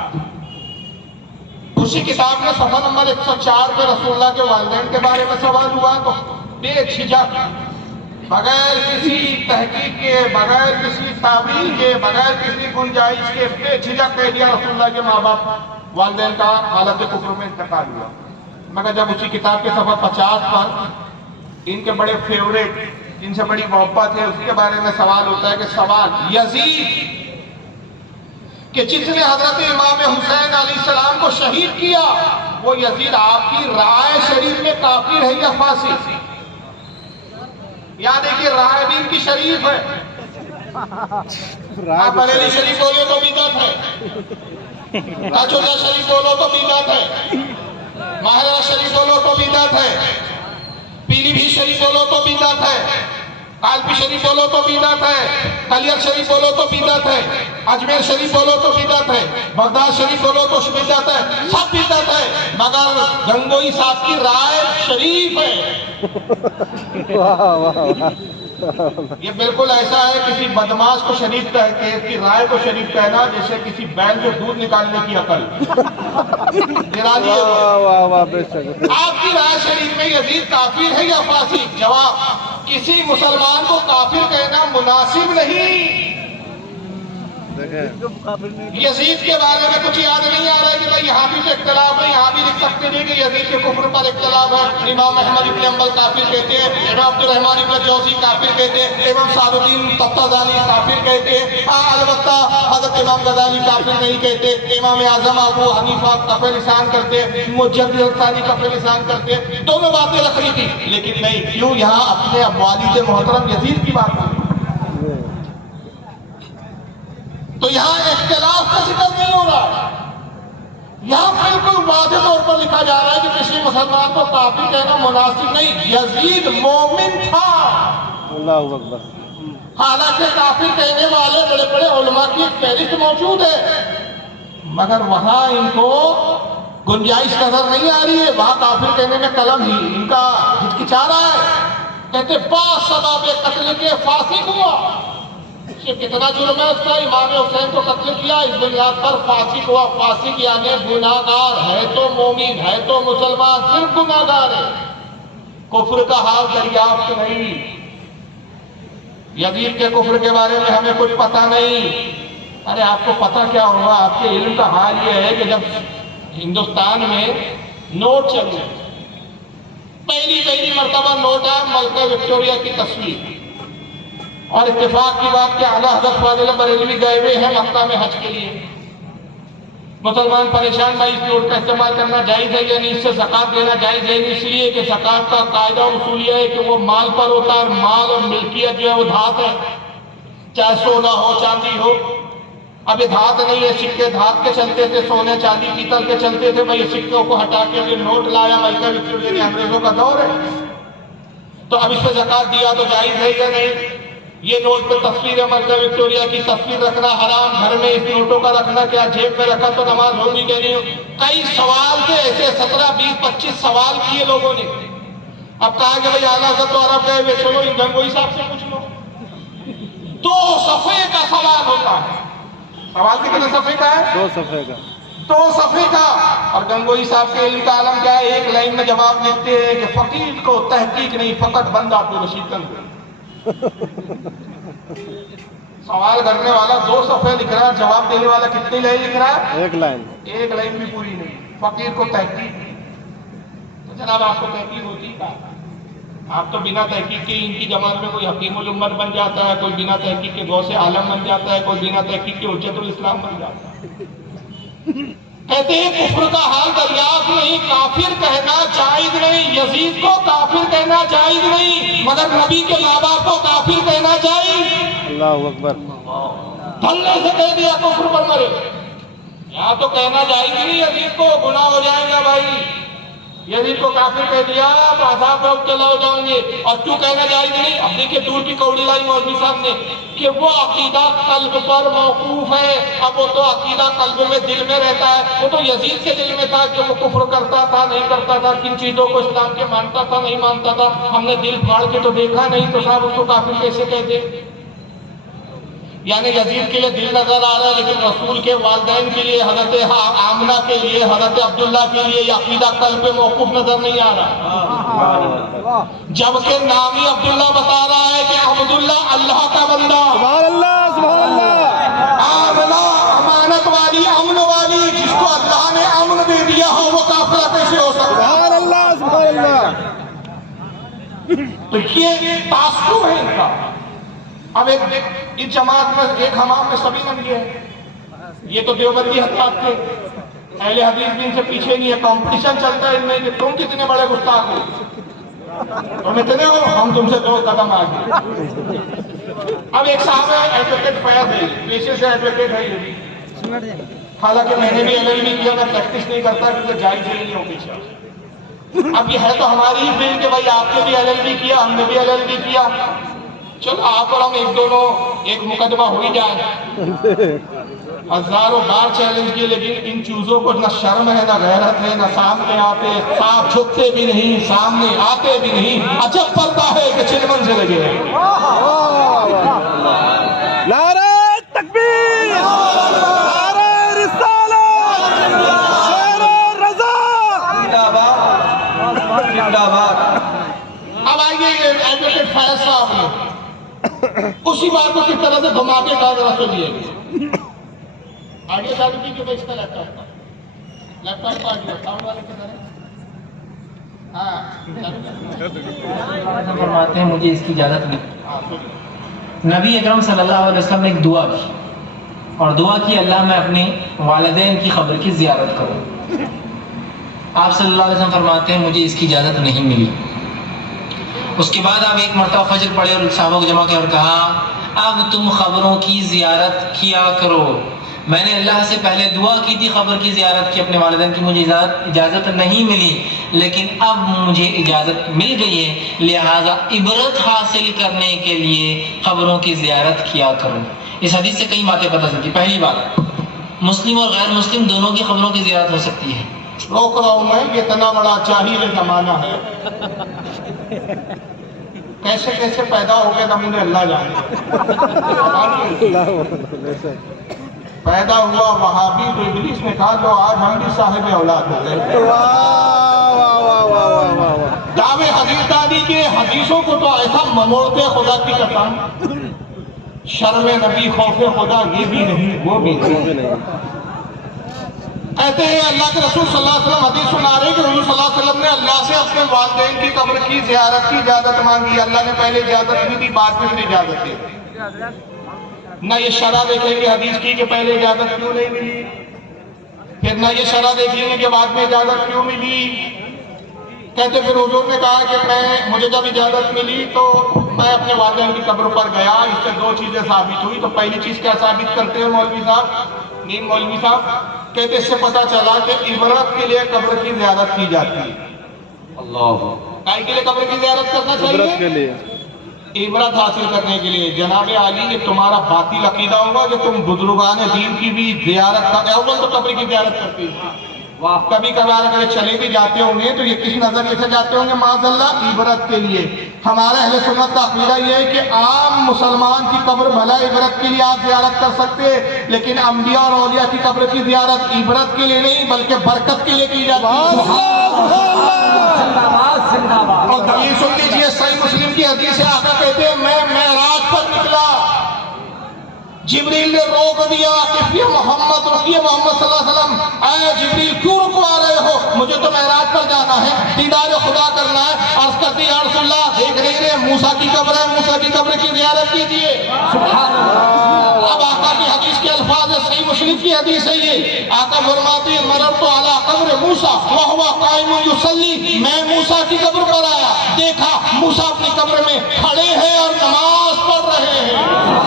اسی کتاب میں صفحہ نمبر 104 پہ رسول اللہ کے والدین کے بارے میں سوال ہوا تو بے جھجک، بغیر کسی تحقیق کے، بغیر کسی تعبیر کے، بغیر کسی گنجائش کے بے جھجک کہہ دیا رسول اللہ کے ماں باپ والدین کا حالت کفر میں انتقال ہوا. مگر جب اسی کتاب کے صفحہ 50 پر ان کے بڑے فیوریٹ، جن سے بڑی محبت ہے، اس کے بارے میں سوال ہوتا ہے کہ سوال یزید کہ جس نے حضرت امام حسین علیہ السلام کو شہید کیا، وہ یزید آپ کی رائے شریف میں کافر ہے یا فاسق؟ یاد ہے کہ رائے دین کی شریف ہے. آپ بریلی شریف بولے تو بدعت ہے، کاچوجا شریف بولو تو بدعت ہے، ماہرہ شریف بولو تو بدعت ہے، پیلی بھی شریف بولو تو بدعت ہے، کالپی شریف بولو تو بدعت ہے، کلیر شریف بولو تو بدعت ہے، اجمیر شریف بولو تو بدعت ہے، بغداد شریف بولو تو بدعت ہے. سب بدعت ہے مگر گنگوئی صاحب کی رائے شریف ہے. یہ بالکل ایسا ہے کسی بدماش کو شریف کہہ کے اس کی رائے کو شریف کہنا جیسے کسی بیل سے دودھ نکالنے کی عقل. آپ کی رائے شریف میں یزید کافر ہے یا فاسق؟ جواب: کسی مسلمان کو کافر کہنا مناسب نہیں. یزید کے بارے میں کچھ یاد نہیں آ رہا ہے کہ بھائی یہاں بھی تو اختلاف ہے، یہاں بھی لکھ سکتے نہیں کہ یزید کے کفر پر اختلاف ہے. امام احمد ابن حنبل کافر کہتے ہیں، امام عبد الرحمن ابن جوزی کافر کہتے ہیں، امام سعد الدین طباطبایی کافر کہتے ہیں. البتہ حضرت امام غزالی کافر نہیں کہتے. امام اعظم ابو حنیفہ کفر لسان کرتے، مجدد ثانی کفر لسان کرتے. دونوں باتیں رکھ لی تھی لیکن نہیں، کیوں یہاں اپنے والد محترم یزید کی بات ہوئی. تو یہاں اختلاف کا ذکر نہیں ہو رہا. یہاں بالکل واضح طور پر لکھا جا رہا ہے کہ کسی مسلمان کو کافر کہنا مناسب نہیں. یزید مومن تھا. اللہ اکبر. حالانکہ کافر کہنے والے بڑے بڑے علماء کی ایک فہرست موجود ہے مگر وہاں ان کو گنجائش نظر نہیں آ رہی ہے. وہاں کافر کہنے میں قلم ہی ان کا ہچکچا رہا ہے. کہتے با سبب قتل کے فاسق ہوا. کتنا جرم ہے اس کا؟ امام حسین کو قتل کیا، اس بنیاد پر فاسق ہوا. فاسق یعنی گناہگار ہے تو مومن ہے تو مسلمان، صرف گناہگار ہے، کفر کا حال دریافت نہیں. یزید کے کفر کے بارے میں ہمیں کچھ پتہ نہیں. ارے آپ کو پتہ کیا ہوگا؟ آپ کے علم کا حال یہ ہے کہ جب ہندوستان میں نوٹ چلے، پہلی مرتبہ نوٹ آیا ملکہ وکٹوریہ کی تصویر، اور اتفاق کی بات کہ اعلیٰ حضرت فاضل بریلوی گئے ہوئے ہیں مکہ میں حج کے لیے. مسلمان پریشان بھائی اس نوٹ کا استعمال کرنا جائز ہے یا نہیں، اس سے زکوٰۃ دینا جائز ہے نہیں، اس لیے کہ زکوٰۃ کا قاعدہ اور اصول یہ ہے کہ وہ مال پر ہوتا ہے اور مال اور ملکیت جو ہے وہ دھات ہے، چاہے سونا ہو چاندی ہو. اب یہ دھات نہیں ہے، سکے دھات کے چلتے تھے، سونے چاندی پیتل کے چلتے تھے. بھائی سکوں کو ہٹا کے یہ نوٹ لایا ملکہ وکٹوریہ نے، انگریزوں کا دور ہے تو اب اس پہ زکوٰۃ دیا تو جائز ہے یا نہیں؟ یہ نوٹ پہ تصویر ہے ملکہ وکٹوریہ کی، تصویر رکھنا حرام. گھر میں اس نوٹوں کا رکھنا کیا جیب میں رکھا تو نماز ہوگی کہ نہیں؟ کئی سوال تھے ایسے، 17 20 25 سوال کیے لوگوں نے. اب کہا کہ بھائی اعلیٰ حضرت تو عرب گئے ہوئے، چلو ان گنگوئی صاحب سے پوچھ لو. 2 صفحے کا سوال ہوتا ہے. سوال کتنے صفحے کا ہے؟ 2 صفحے کا. 2 صفحے کا. اور گنگوئی صاحب کے علم کا عالم کیا ہے؟ 1 لائن میں جواب دیتے ہیں کہ فقیر کو تحقیق نہیں فقط بند عبد الرشید تنویر. سوال کرنے والا 2 صفحے لکھ رہا ہے, جواب دینے والا کتنی لائن لکھ رہا ہے؟ 1 لائن. 1 لائن بھی پوری نہیں. فقیر کو تحقیق نہیں. تو جناب آپ کو تحقیق ہوتی ہے؟ آپ تو بنا تحقیق کے ان کی جماعت میں کوئی حکیم الامت بن جاتا ہے, کوئی بنا تحقیق کے غوث عالم بن جاتا ہے, کوئی بنا تحقیق کے حجت الاسلام بن جاتا ہے. کہتے ہیں کفر کا حال دریافت نہیں, کافر کہنا جائز نہیں. یزید کو کافر کہنا جائز نہیں, مگر نبی کے ماں باپ کو کافر کہنا جائز. اللہ اکبر. دھلے سے کہہ دیا کفر پر مرے. یہاں تو کہنا جائز نہیں یزید کو, گناہ ہو جائے گا بھائی. یزید کو کافر کہہ دیا تو عذاب میں مبتلا ہو جائیں گے. اور کیوں کہنا جائز نہیں؟ اب دیکھیں دور کی کوڑی لائی مولوی صاحب نے کہ وہ عقیدہ قلب پر موقوف ہے. اب وہ تو عقیدہ قلب میں دل میں رہتا ہے. وہ تو یزید کے دل میں تھا کہ وہ کفر کرتا تھا نہیں کرتا تھا, کن چیزوں کو اسلام کے مانتا تھا نہیں مانتا تھا. ہم نے دل پھاڑ کے تو دیکھا نہیں, تو صاحب اس کو کافر کیسے کہہ دے؟ یعنی یزید کے لیے دل نظر آ رہا ہے, لیکن رسول کے والدین کے لیے, حضرت آمنہ کے لیے, حضرت عبداللہ کے لیے یہ عقیدہ قلب پہ موقوف نظر نہیں آ رہا. جبکہ نامی عبداللہ بتا رہا ہے کہ عبداللہ اللہ کا بندہ. سبحان اللہ, سبحان اللہ. آمنہ امانت والی, امن والی, جس کو اللہ نے امن دے دیا ہو, وہ کافر کیسے ہو سکتا؟ سبحان اللہ, سبحان اللہ. تو یہ تعصب ہے ان کا. اب اس جماعت میں ایک حمام میں سبھی نبی ہے. یہ تو دیوبندی حضرات کے اہل حدیث بھی ان سے پیچھے نہیں ہے. کمپٹیشن چلتا ہے ان میں کہ تم کتنے بڑے گستاخ ہو, تم اتنے ہو, ہم تم سے 2 قدم آگے. اب ایک صاحب ہے ایڈوکیٹ فیض ہے, پیشے سے ایڈوکیٹ ہے یہ بھی. حالانکہ میں نے بھی LLB کیا, میں پریکٹس نہیں کرتا کیونکہ جائز ہی نہیں ہو پیچھے. اب یہ ہے تو ہماری ہی فیلڈ کہ بھائی آپ نے بھی LLB کیا, ہم نے بھی LLB کیا. چلو آپ اور ہم ایک مقدمہ ہو ہی جائے. ہزاروں بار چیلنج کیے, لیکن ان چیزوں کو نہ شرم ہے, نہ غیرت ہے, نہ سامنے آتے. صاحب جھکتے بھی نہیں, سامنے آتے بھی نہیں. عجب پڑتا ہے کہ چلمن سے لگے ہیں. نعرہ تکبیر, نعرہ رسالت, شیر رضا. زندہ باد. اب آئیے ایڈوکیٹ فیض صاحب نے اسی بات کو کس طرح سے دھماکے کا ذرا سنیے. آڈیو چالو کی جو اس کا لیپ ٹاپ کا آڈیو ساؤنڈ والے کے ذرا. ہاں فرماتے ہیں مجھے اس کی اجازت نہیں. نبی اکرم صلی اللہ علیہ وسلم نے ایک دعا کی, اور دعا کی اللہ میں اپنے والدین کی قبر کی زیارت کروں. آپ صلی اللہ علیہ وسلم فرماتے ہیں مجھے اس کی اجازت نہیں ملی. اس کے بعد آپ ایک مرتبہ فجر پڑھے اور صحابہ کو جمع کیا اور کہا اب تم قبروں کی زیارت کیا کرو. میں نے اللہ سے پہلے دعا کی تھی قبر کی زیارت کی اپنے والدین کی, مجھے اجازت نہیں ملی, لیکن اب مجھے اجازت مل گئی ہے, لہٰذا عبرت حاصل کرنے کے لیے قبروں کی زیارت کیا کرو. اس حدیث سے کئی باتیں پتہ چلتی. پہلی بات, مسلم اور غیر مسلم دونوں کی قبروں کی زیارت ہو سکتی ہے. روک رہا ہوں میں, یہ اتنا بڑا جاہل زمانہ ہے. کیسے کیسے پیدا ہو گئے نمونے اللہ جانے. پیدا ہوا وہابی تو ابلیس نے کہا لو آج ہم بھی صاحب اولاد ہو گئے. دعوے حدیث دانی کے حدیثوں کو تو ایسا منوڑتے خدا کی قسم, شرم نبی خوف خدا یہ بھی نہیں وہ بھی نہیں. کہتے ہیں اللہ کے رسول صلی اللہ علیہ وسلم حدیث سنا رہے کہ رسول صلی اللہ علیہ وسلم نے اللہ سے اپنے والدین کی قبر کی زیارت کی اجازت مانگی. اللہ نے پہلے اجازت نہیں دی, بعد میں بھی اجازت دی. نہ یہ شرح دیکھیں گے حدیث کی کہ پہلے اجازت کیوں نہیں ملی, پھر نہ یہ شرح دیکھیں گے کہ بعد میں اجازت کیوں ملی. کہتے پھر حضور نے کہا کہ مجھے جب اجازت ملی تو میں اپنے والدین کی قبر پر گیا. اس سے 2 چیزیں ثابت ہوئی. تو پہلی چیز کیا ثابت کرتے ہیں مولوی صاحب, نیم مولوی صاحب, کہتے اس سے پتہ چلا کہ عبرت کے لیے قبر کی زیارت کی جاتی ہے. اللہ کائے کے لیے قبر کی زیارت کرنا چاہیے؟ عبرت حاصل کرنے کے لیے. جناب عالی یہ تمہارا باطل عقیدہ ہوگا کہ تم بزرگان دین کی بھی زیارت اول تو قبر کی زیارت کرتی ہے. کبھی کبھار اگر چلے بھی جاتے ہوں گے تو یہ کس نظریے سے جاتے ہوں گے؟ معاذ اللہ عبرت کے لیے۔ ہمارا اہل سنت کا عقیدہ یہ ہے کہ عام مسلمان کی قبر بھلا عبرت کے لیے آپ زیارت کر سکتے ہیں، لیکن انبیاء اور اولیاء کی قبر کی زیارت عبرت کے لیے نہیں بلکہ برکت کے لیے کی جاتی ہے۔ اور دلیل سن لیجیے، صحیح مسلم کی حدیث ہے، آقا کہتے ہیں میں معراج پر نکلا، جبریل نے روک دیا کہ یہ محمد رکیے، محمد صلی اللہ علیہ وسلم، اے جبریل کیوں رکوا رہے ہو؟ مجھے تو معراج پر جانا ہے، دیدار خدا کرنا ہے۔ عرض کرتی یا رسول اللہ دیکھ رہے ہیں موسیٰ کی قبر ہے، موسیٰ کی قبر کی زیارت کیجیے۔ سبحان اللہ۔ اب آقا کی حدیث کے الفاظ ہے، صحیح مسلم کی حدیث ہے یہ، آقا فرماتے ہیں مررت علی قبر موسیٰ وہو قائم یصلی، میں موسیٰ کی قبر پر آیا، دیکھا موسیٰ اپنی قبر میں کھڑے ہیں اور نماز پڑھ رہے ہیں۔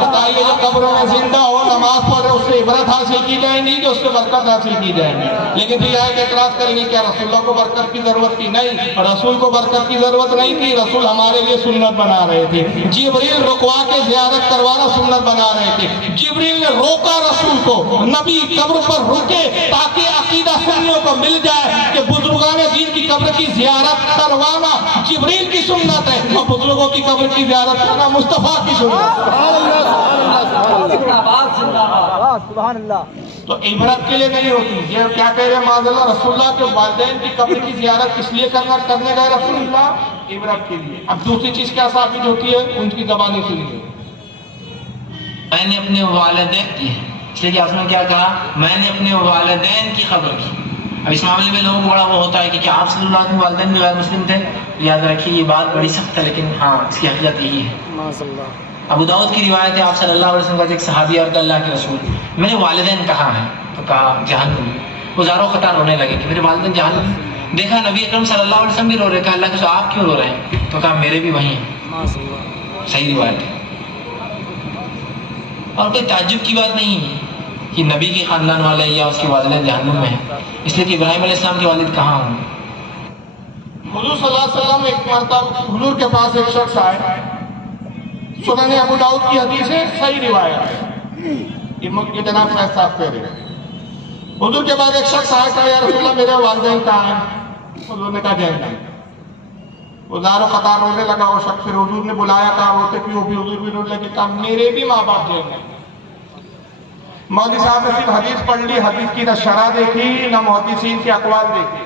بتائیے جو قبروں میں زندہ ہو نماز پڑھ رہے اس سے عبرت حاصل کی جائیں گی کہ اس سے برکت حاصل کی جائیں گی؟ لیکن پھر آئے کہ اعتراض کریں گے کیا رسول اللہ کو برکت کی ضرورت تھی؟ نہیں، رسول کو برکت کی ضرورت نہیں تھی، رسول ہمارے لیے سنت بنا رہے تھے۔ جبریل رکوا کے زیارت کروانا سنت بنا رہے تھے، جبریل نے روکا رسول کو، نبی قبر پر رکے تاکہ عقیدہ سنیوں کو مل جائے کہ بزرگان دین کی قبر کی زیارت کروانا جبریل کی سنت ہے اور بزرگوں کی قبر کی زیارت کرنا مصطفیٰ کی سنت ہے۔ سبحان اللہ۔ تو عبرت کے لیے نہیں ہوتی، یہ کیا کہہ رہے ہیں معاذ اللہ، رسول اللہ کے والدین کی قبر کی زیارت کس لیے کرنے گئے رسول اللہ؟ عبرت کے لیے۔ اب دوسری چیز کیا ثابت ہوتی ہے؟ ان کی زبانیں سنیے۔ میں نے اپنے والدین کی، اس لیے کہ آپ نے کیا کہا؟ میں نے اپنے والدین کی قبر کی۔ اب اس معاملے میں لوگوں کو بڑا وہ ہوتا ہے کہ کیا آپ صلی اللہ علیہ وسلم والدین بھی غیر مسلم تھے؟ یاد رکھیے یہ بات بڑی سخت ہے، لیکن ہاں اس کی حقیقت یہی ہے۔ ابو داؤد کی روایت ہے، آپ صلی اللہ علیہ وسلم کا ایک صحابی اور اللہ کے رسول، میرے والدین کہاں ہیں؟ تو کہا جہنم میں۔ وہ زاروں قطار رونے لگے کہ میرے والدین جہنم میں۔ دیکھا نبی اکرم صلی اللہ علیہ وسلم بھی رو رہے، کہا اللہ کے رسول آپ کیوں رو رہے ہیں؟ تو کہا میرے بھی وہیں ہیں۔ صحیح روایت ہے اور کوئی تعجب کی بات نہیں ہے کہ نبی کے خاندان والے یا اس کے والدین جہنم میں ہیں، اس لیے کہ ابراہیم علیہ السلام کے والد کہاں ہوں؟ حضور صلی اللہ علیہ وسلم ایک مرتبہ حضور کے پاس ایک شخص آئے، سنن ابو داؤد کی حدیث ہے، صحیح روایت ہے، یہ جناب فیض صاحب کہہ رہے ہیں۔ حضور کے بعد ایک شخص آیا، کہا یا رسول اللہ میرے والدین کہاں ہیں؟ حضور نے کہا جہنم۔ وہ زاروں قطار رونے لگا وہ شخص، پھر حضور نے بلایا، کہا روتے کیوں؟ بھی حضور بھی رونے لگے، کہا میرے بھی ماں باپ جہنم۔ مولوی صاحب نے صرف حدیث پڑھ لی، حدیث کی نہ شرح دیکھی نہ محدثین کے اقوال دیکھے،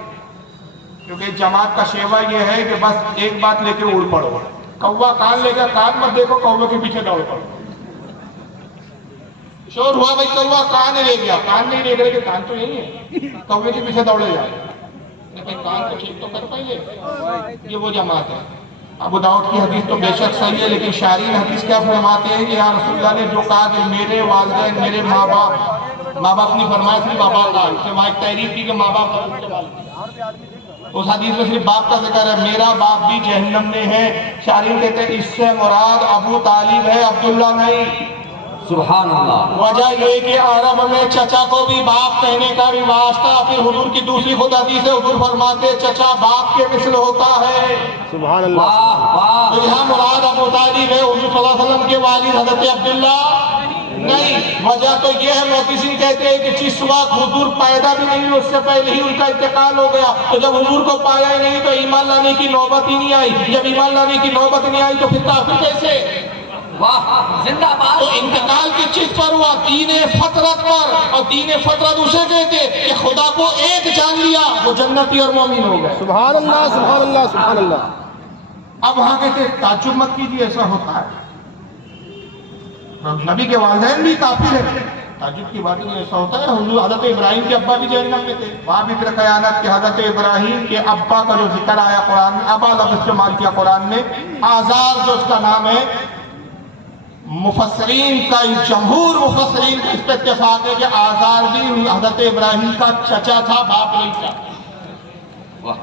کیونکہ جماعت کا شیوہ یہ ہے کہ بس ایک بات لے کے اڑ پڑو، کوا کان لے گا، کان مت دیکھو، کوا کے پیچھے دوڑ پڑو۔ شور ہوا بھائی کوا کان لے گیا، کان نہیں دیکھ رہے کہ کان تو یہی ہے، کوے کے پیچھے دوڑے جا رہے، لیکن کان کو ٹھیک تو کر پائیے، یہ وہ جماعت ہے۔ ابو داؤد کی حدیث تو بے شک صحیح ہے، لیکن شارحین حدیث کیا فرماتے ہیں کہ یا رسول اللہ نے جو کہا کہ میرے والدین میرے ماں باپ نہیں فرمایا، صرف بابا کا، اس سے وہاں ایک تحریف کی کہ ماں باپ کا، اس حدیث میں صرف باپ کا ذکر ہے، میرا باپ بھی جہنم میں ہے۔ شارحین کہتے ہیں اس سے مراد ابو طالب ہے، عبداللہ نہیں۔ سبحان اللہ۔ وجہ یہ کہ عرب میں چچا کو بھی باپ کہنے کا رواج تھا، پھر حضور کی دوسری خود حدیث ہے، حضور فرماتے چچا باپ کے مثل ہوتا ہے۔ سبحان اللہ۔ واہ واہ۔ تو یہاں مراد ابو طالب ہے، حضور صلی اللہ علیہ وسلم کے والد حضرت عبداللہ نہیں۔ وجہ تو یہ ہے، محدثین کہتے ہیں کہ جس وقت حضور پیدا بھی نہیں اس سے پہلے ہی ان کا انتقال ہو گیا، تو جب حضور کو پایا ہی نہیں تو ایمان لانے کی نوبت ہی نہیں آئی، جب ایمان لانے کی نوبت نہیں آئی تو پھر کافر کیسے؟ واہ زندہ باد۔ تو انتقال کس چیز پر ہوا؟ دین فطرت پر، اور دین فطرت اسے کہتے کہ خدا کو ایک جان لیا وہ جنتی اور مومن ہو گئے۔ سبحان اللہ، سبحان اللہ، سبحان اللہ۔ اب وہاں کہتے تعجب مت کیجیے، ایسا ہوتا ہے، نبی کے والدین بھی کافر ہیں، تعجب کی بات نہیں، ایسا ہوتا ہے۔ حضور حضرت ابراہیم کے ابا بھی جہنم میں تھے، وہاں بھی پھر قیانت کہ حضرت ابراہیم کے ابا کا جو ذکر آیا قرآن میں، ابا لفظ استعمال کیا قرآن میں، آزار جو اس کا نام ہے، مفسرین کا جمہور مفسرین کا اس پہ اتفاق ہے کہ آزار بھی حضرت ابراہیم کا چچا تھا، باپ نہیں تھا۔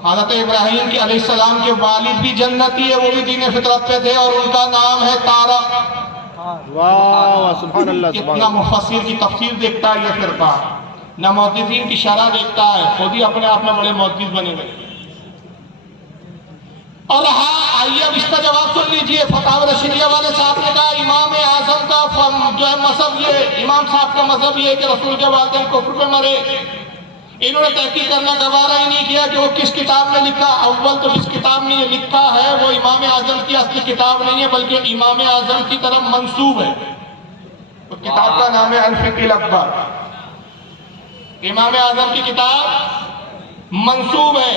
حضرت ابراہیم کے علیہ السلام کے والد بھی جنتی ہے، وہ بھی دین فطرت پہ تھے، اور ان کا نام ہے طارق۔ واہ سبحان اللہ، سبحان کتنا اللہ۔ مفسر کی تفسیر دیکھتا ہے یہ فرقہ، نہ محدثین کی شرح دیکھتا ہے، خود ہی اپنے آپ میں بڑے محدث بنے ہوئے۔ اور ہاں آئیے اب اس کا جواب سن لیجئے۔ فتاوی رشیدیہ والے صاحب نے کہا امام اعظم کا جو ہے مذہب یہ، امام صاحب کا مذہب یہ ہے کہ رسول کے والدین کفر پہ مرے، انہوں نے تحقیق کرنا گوارا ہی نہیں کیا کہ وہ کس کتاب میں لکھا. اول تو جس کتاب میں یہ لکھا ہے وہ امام اعظم کی اصلی کتاب نہیں ہے بلکہ امام اعظم کی طرف منسوب ہے. اس کتاب کا نام ہے الفقہ الاکبر. امام اعظم کی کتاب منسوب ہے.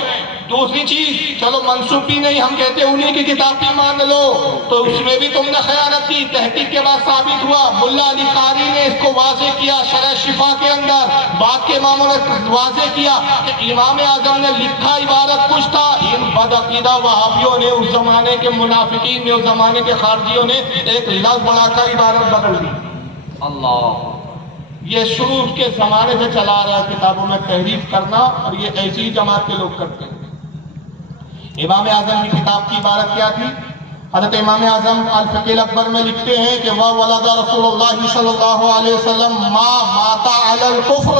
دوسری چیز چلو منسوب بھی نہیں, ہم کہتے انہی کی کتاب بھی مان لو, تو اس میں بھی تم نے خیانت کی. تحقیق کے بعد ثابت ہوا, ملا علی قاری نے اس کو واضح کیا شرح شفا کے اندر, بعد کے اماموں نے واضح کیا کہ امام اعظم نے لکھا عبارت کچھ تھا, ان بدعقیدہ وہابیوں نے, اس زمانے کے منافقین نے, اس زمانے کے خارجیوں نے ایک لفظ بڑھا کر عبارت بدل دی. اللہ. یہ شروع کے زمانے سے چلا رہا ہے کتابوں میں تحریف کرنا, اور یہ ایسی جماعت کے لوگ کرتے ہیں. امام اعظم کی کتاب کی عبارت کیا تھی؟ حضرت امام اعظم الفقہ الاکبر میں لکھتے ہیں کہ وَوَلَدَ رسول اللہ صلی اللہ علیہ وسلم مَا مَاتَ عَلَى الْكُفْرِ.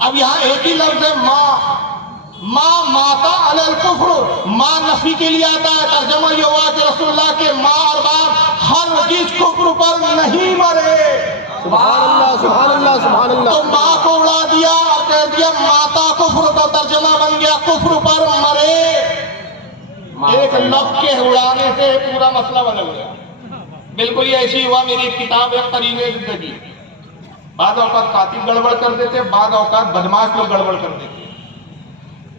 اب یہاں ایک ہی لفظ ہے مَا مَاتَ عَلَى الْكُفْرِ. مَا نفی کے لیے آتا ہے, ترجمہ یہ ہوا کہ رسول اللہ کے ماں اور باپ ہرگز کفر پر نہیں مرے. سبحان اللہ سبحان اللہ سبحان اللہ. تو ماں کو اڑا دیا اور کہہ دیا ماتا کفر, تو ترجمہ بن گیا کفر پر مرے. ایک لفظ کے اڑانے سے پورا مسئلہ بدل گیا. بالکل یہ ایسی ہوا, میری ایک کتاب ہے قرینِ زندگی. بعض اوقات کاتب گڑبڑ کر دیتے, بعض اوقات بدماش لوگ گڑبڑ کر دیتے.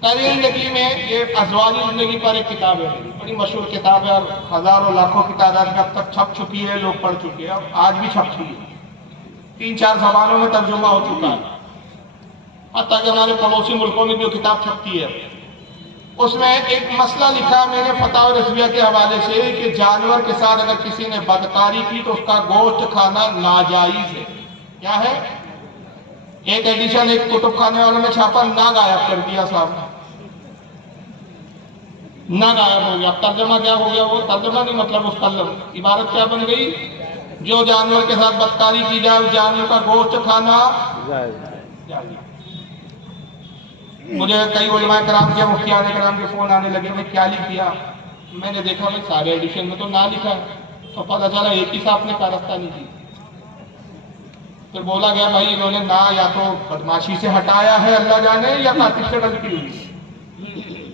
قرینِ زندگی میں یہ ازواجی زندگی پر ایک کتاب ہے, بڑی مشہور کتاب ہے, اور ہزاروں لاکھوں کی تعداد میں اب تک چھپ چکی ہے, لوگ پڑھ چکے ہیں, آج بھی چھپ چکی ہے. 3-4 زبانوں میں ترجمہ ہو چکا ہے. حتیٰ کہ ہمارے پڑوسی ملکوں میں بھی وہ کتاب چھپتی ہے. اس میں ایک مسئلہ لکھا میں نے فتاوی رضویہ کے حوالے سے کہ جانور کے ساتھ اگر کسی نے بدکاری کی تو اس کا گوشت کھانا ناجائز ہے. کیا ہے؟ ایک ایڈیشن ایک کتب خانے والوں نے چھاپا, نہ غائب کر دیا صاحب, نہ غائب ہو گیا. ترجمہ کیا ہو گیا؟ وہ ترجمہ نہیں, مطلب اس کا عبارت کیا بن گئی؟ جو جانور کے ساتھ بدکاری کی جائے اس جانور کا گوشت کھانا جائز. مجھے کئی علماء کرام کے, مفتیان کرام کے فون آنے لگے, میں کیا لکھ دیا؟ میں نے دیکھا بھائی سارے ایڈیشن میں تو نہ لکھا ہے, تو پتہ چلا ایک ہی صاحب نے کارستانی کی. پھر بولا گیا بھائی انہوں نے نہ یا تو بدماشی سے ہٹایا ہے اللہ جانے, یا کاتب سے غلطی ہوئی.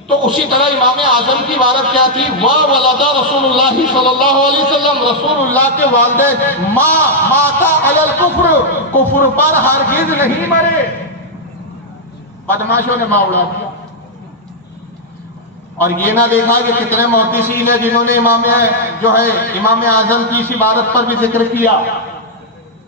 تو اسی طرح امام اعظم کی عبارت کیا تھی؟ وَوَلَدَ رسول اللہ صلی اللہ علیہ وسلم, رسول اللہ کے والدین مَا مَاتَ عَلَى الْكُفْرِ, کفر پر ہرگز نہیں مرے. بدماشوں نے ماں اڑا دیا. اور یہ نہ دیکھا کہ کتنے محدثین ہیں جنہوں نے امام اعظم کی اس عبارت پر بھی ذکر کیا,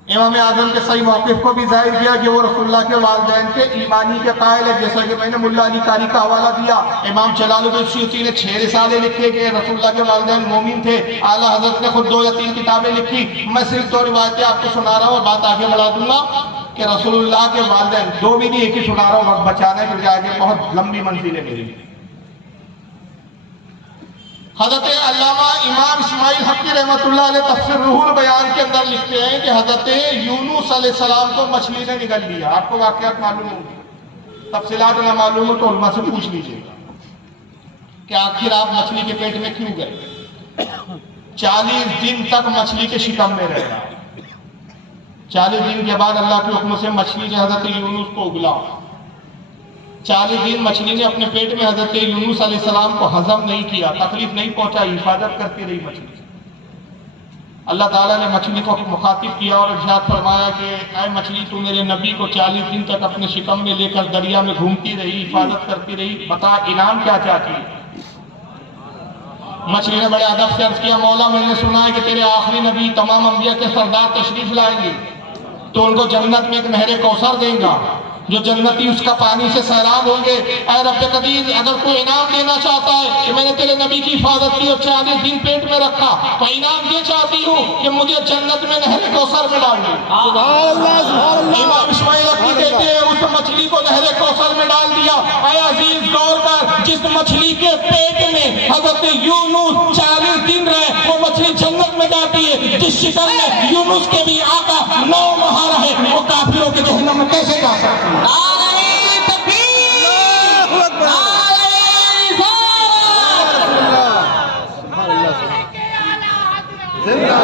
امام اعظم کے صحیح موقف کو بھی ظاہر کیا کہ وہ رسول اللہ کے والدین کے ایمانی کے قائل ہے. جیسا کہ میں نے ملا علی قاری کا حوالہ دیا, امام جلال الدین سیوطی نے 6 رسالے لکھے کہ رسول اللہ کے والدین مومن تھے. اعلیٰ حضرت نے خود 2 یا 3 کتابیں لکھی. میں صرف 2 روایتیں آپ کو سنا رہا ہوں, اور بات آگے بڑھا دوں گا کہ رسول اللہ کے والدین 2 بھی نہیں, ایک ہی سنا رہا ہوں, وقت بچانے کے آگے بہت لمبی منزل ہے میری. حضرت علامہ امام اسماعیل حقی رحمۃ اللہ علیہ تفسیر روح البیان کے اندر لکھتے ہیں کہ حضرت یونس علیہ السلام کو مچھلی نے نگل لیا. آپ کو واقعات معلوم ہوگی, تفصیلات نہ معلوم ہو تو علماء سے پوچھ لیجیے گا کہ آخر آپ مچھلی کے پیٹ میں کیوں گئے. 40 دن تک مچھلی کے شکم میں رہا. 40 دن کے بعد اللہ کے حکم سے مچھلی نے حضرت یونس کو اگلا. 40 دن مچھلی نے اپنے پیٹ میں حضرت یونس علیہ السلام کو ہضم نہیں کیا, تکلیف نہیں پہنچائی, حفاظت کرتی رہی مچھلی. اللہ تعالیٰ نے مچھلی کو مخاطب کیا اور ارشاد فرمایا کہ اے مچھلی تو میرے نبی کو 40 دن تک اپنے شکم میں لے کر دریا میں گھومتی رہی, حفاظت کرتی رہی, بتا انعام کیا چاہتی ہے؟ مچھلی نے بڑے ادب سے عرض کیا مولا میں نے سنا ہے کہ تیرے آخری نبی تمام انبیاء کے سردار تشریف لائیں گے تو ان کو جنت میں ایک نہر کوثر دیں گا, جو جنتی اس کا پانی سے سیراب ہوں گے. اے رب قدیر اگر کوئی انعام دینا چاہتا ہے کہ میں نے تیرے نبی کی حفاظت کی اور 40 دن پیٹ میں رکھا, تو انعام یہ چاہتی ہوں کہ مجھے جنت میں نہر کوثر میں ڈال دیں. سبحان اللہ سبحان اللہ. امام اسماعیل حقی کہتے ہیں اس مچھلی کو نہر کوثر میں ڈال دیا. اے عزیز غور کر, جس مچھلی کے پیٹ میں حضرت یونس 40 دن رہے وہ مچھلی جنت میں جاتی ہے, جس شکم میں یونس کے بھی آقا 9 ماہ رہے وہ کافروں کے جہنم میں کیسے جا سکتے ہیں؟ زندہ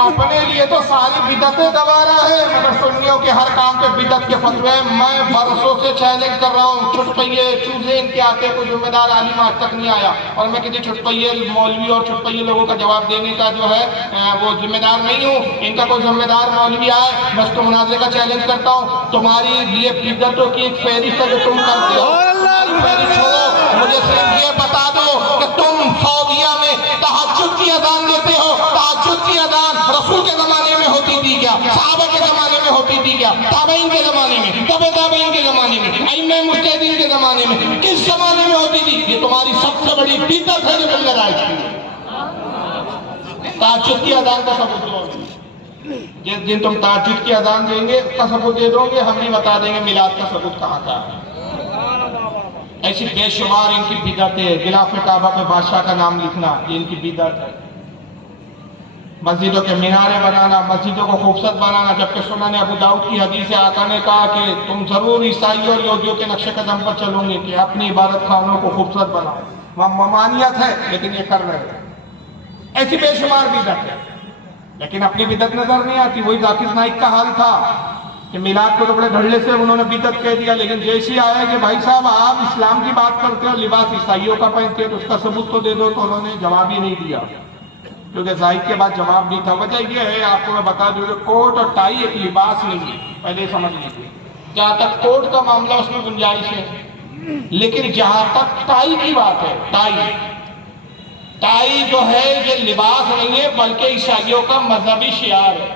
اپنے لیے تو ساری بدعتیں دبا رہا ہے، مگر سنیوں کے ہر کام پہ بدعت کے فتوے میں برسوں سے چیلنج کر رہا ہوں. چھٹپئیے چوزے ان کے آتے کوئی ذمہ دار عالم آج تک نہیں آیا، اور میں کسی چھٹپئیے مولوی اور چھٹپئیے لوگوں کا جواب دینے کا جو ہے وہ ذمہ دار نہیں ہوں. ان کا کوئی ذمہ دار مولوی آئے، میں اس کو مناظرے کا چیلنج کرتا ہوں. تمہاری لیے بدعتوں کی ایک فہرست ہے جو تم کرتے ہو، فہرست چھوڑو. مجھے صرف یہ بتا دو کہ تم سعودیہ میں تہجد کی اذان دیتے ہو. تہجد کی اذان رسول کے زمانے میں ہوتی تھی کیا؟ صحابہ کے زمانے میں ہوتی تھی کیا؟ تابعین کے زمانے میں، تبع تابعین کے زمانے میں، ائمہ مجتہدین کے زمانے میں، کس زمانے میں ہوتی تھی؟ یہ تمہاری سب سے بڑی بدعت ہے جو تم نے رائج کی. تہجد کی اذان کا ثبوت دو. جس دن تم تہجد کی اذان دیں گے اس کا ثبوت دے دو گے، ہم بھی بتا دیں گے میلاد کا ثبوت کہاں کا ہے. ایسی بے شمار ان کی بدعت ہے. غلاف کعبہ پہ بادشاہ کا نام لکھنا یہ ان کی بدعت ہے. مسجدوں کے مینارے بنانا، مسجدوں کو خوبصورت بنانا، جبکہ سنن ابو داؤد کی حدیث آقا نے کہا کہ تم ضرور عیسائی اور یہودیوں کے نقش قدم پر چلو گے کہ اپنی عبادت خانوں کو خوبصورت بناؤ. وہاں ممانعت ہے لیکن یہ کر رہے ہیں. ایسی بے شمار بدعت ہے، لیکن اپنی بدعت نظر نہیں آتی. وہی ذاکر نائک کا حال تھا کہ میلاد کو تو بڑے دھڑلے سے انہوں نے بدعت کہہ دیا، لیکن جیسے آیا کہ بھائی صاحب آپ اسلام کی بات کرتے ہو، لباس عیسائیوں کا پہنتے تو اس کا ثبوت تو دے دو، تو انہوں نے جواب ہی نہیں دیا، کیونکہ زاہد کے بعد جواب نہیں تھا. وجہ یہ ہے آپ کو میں بتا دوں کہ کوٹ اور ٹائی ایک لباس نہیں ہے، پہلے سمجھ لیجیے. جہاں تک کوٹ کا معاملہ اس میں گنجائش ہے، لیکن جہاں تک ٹائی کی بات ہے، ٹائی جو ہے یہ لباس نہیں ہے بلکہ عیسائیوں کا مذہبی شعار ہے.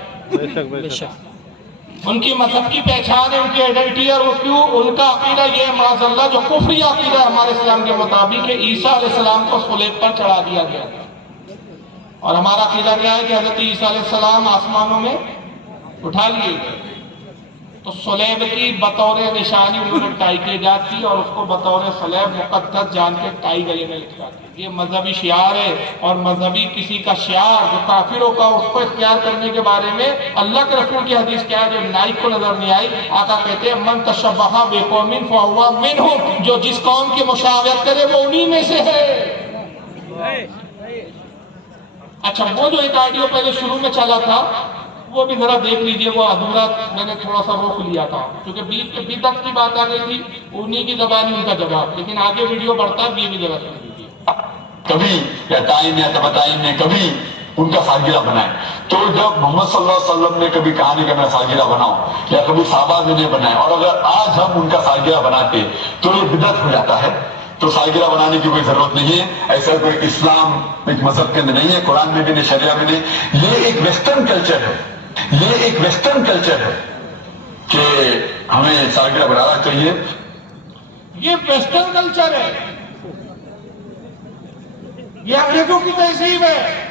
ان کی مذہب کی پہچان ہے، ان کی آئیڈینٹی. اور وہ کیوں؟ ان کا عقیدہ یہ معاذ اللہ جو کفری عقیدہ ہے ہمارے اسلام کے مطابق کہ عیسیٰ علیہ السلام کو صلیب پر چڑھا دیا گیا. اور ہمارا عقیدہ کیا ہے کہ حضرت عیسیٰ علیہ السلام آسمانوں میں اٹھا لیے گئے. تو صلیب کی بطور نشانی انہوں نے ٹائی کی ایجاد کی اور اس کو بطور صلیب مقدس جان کے ٹائی گلے میں لٹکا دی. یہ مذہبی شعار ہے، اور مذہبی کسی کا شعار جو کافروں کا اس کو اختیار کرنے کے بارے میں اللہ کے رسول کی حدیث کیا ہے جو نائک کو نظر نہیں آئی. آقا کہتے ہیں من تشبہ بقوم فہو منہم، جو جس قوم کی مشابہت کرے وہ انہی میں سے ہے. اچھا وہ جو ایک آڈیو پہلے شروع میں چلا تھا وہ بھی ذرا دیکھ لیجئے، وہ ادھورا میں نے تھوڑا سا روک لیا تھا کیونکہ بیچ میں بدعت کی بات آ گئی تھی، انہی کی زبانی ان کا جواب. لیکن آگے ویڈیو بڑھتا ہے، یہ بھی ذرا سن لیجیے. کبھی یا ٹائم یا تبتائن نے کبھی ان کا سالگرہ بنائے. تو جب محمد صلی اللہ علیہ وسلم نے کبھی کہا نہیں کہ میں سالگرہ بناؤں، یا کبھی صحابہ نے نہیں بنائے، اور اگر آج ہم ان کا سالگرہ بناتے تو یہ بدعت ہو جاتا ہے. تو سالگرہ بنانے کی کوئی ضرورت نہیں ہے. ایسا کوئی اسلام ایک مذہب کے اندر نہیں ہے، قرآن میں بھی نہیں، شریعہ میں نہیں. یہ ایک ویسٹرن کلچر ہے، یہ ایک ویسٹرن کلچر ہے کہ ہمیں سالگرہ بنانا چاہیے. یہ ویسٹرن کلچر ہے، یہ انگریزوں کی تہذیب ہے،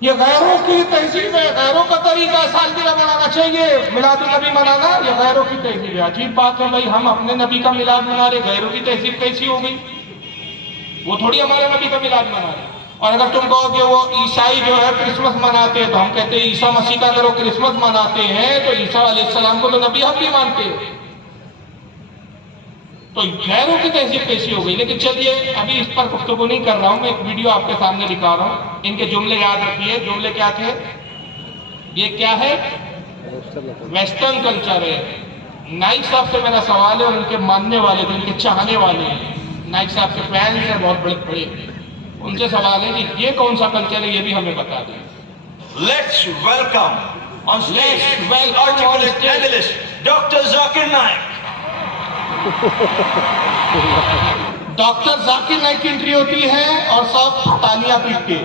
یہ غیروں کی تہذیب ہے، غیروں کا طریقہ ہے سالگرہ منانا چاہیے، میلاد النبی منانا یہ غیروں کی تہذیب ہے. عجیب بات ہے بھائی، ہم اپنے نبی کا میلاد منا رہے، غیروں کی تہذیب کیسی ہو گئی؟ وہ تھوڑی ہمارے نبی کا میلاد منا رہے. اور اگر تم کہو کہ وہ عیسائی جو ہے کرسمس مناتے ہیں تو ہم کہتے ہیں عیسیٰ مسیح کا اگر وہ کرسمس مناتے ہیں تو عیسیٰ علیہ السلام کو تو نبی ہم بھی مانتے ہیں. تو غیروں کی تہذیب کیسی ہو گئی؟ لیکن چلیے ابھی اس پر گفتگو نہیں کر رہا ہوں، میں ایک ویڈیو آپ کے سامنے دکھا رہا ہوں. ان کے جملے یاد رکھیے. جملے کیا تھے؟ یہ کیا ہے؟ ویسٹرن کلچر ہے. نائک صاحب سے میرا سوال ہے، اور ان کے ماننے والے ان کے چاہنے والے ہیں، نائک صاحب کے فینس ہیں بہت بڑے بڑے، ان سے سوال ہے کہ یہ کون سا کلچر ہے، یہ بھی ہمیں بتا دیں. Let's welcome on stage articulate analyst Dr. Zakir Naik. Doctor Zakir Naik کی انٹری ہوتی ہے اور سب تالیاں پیٹ کے.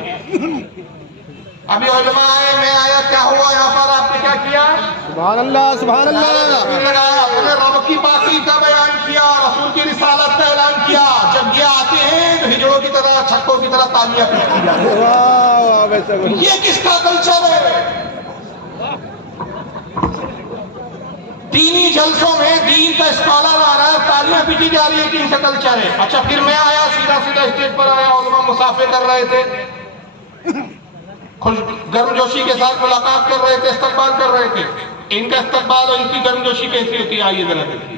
ابھی علماء آئے، میں آیا، کیا ہوا یہاں پر؟ آپ نے کیا کیا؟ سبحان اللہ، سبحان اللہ. اپنے رب کی پاکی کا بیان کیا، رسول کی رسالت کا اعلان کیا. جب یہ آتے ہیں تو ہجڑوں کی طرح، چھکوں کی طرح تالیاں پیٹی جاتی ہیں. واہ واہ، ویسا کچھ. یہ کس کا کلچر ہے؟ دینی جلسوں میں دین کا اسکالر آ رہا ہے، تالیاں پیٹی جا رہی ہے، کن کا کلچر ہے؟ اچھا پھر میں آیا، سیدھا سیدھا اسٹیج پر آیا، علماء مسافے کر رہے تھے، گرم جوشی کے ساتھ ملاقات کر رہے تھے، استقبال کر رہے تھے. ان کا استقبال اور ان کی گرم جوشی کیسی ہوتی ہے؟ آئیے ذرا دیکھیے.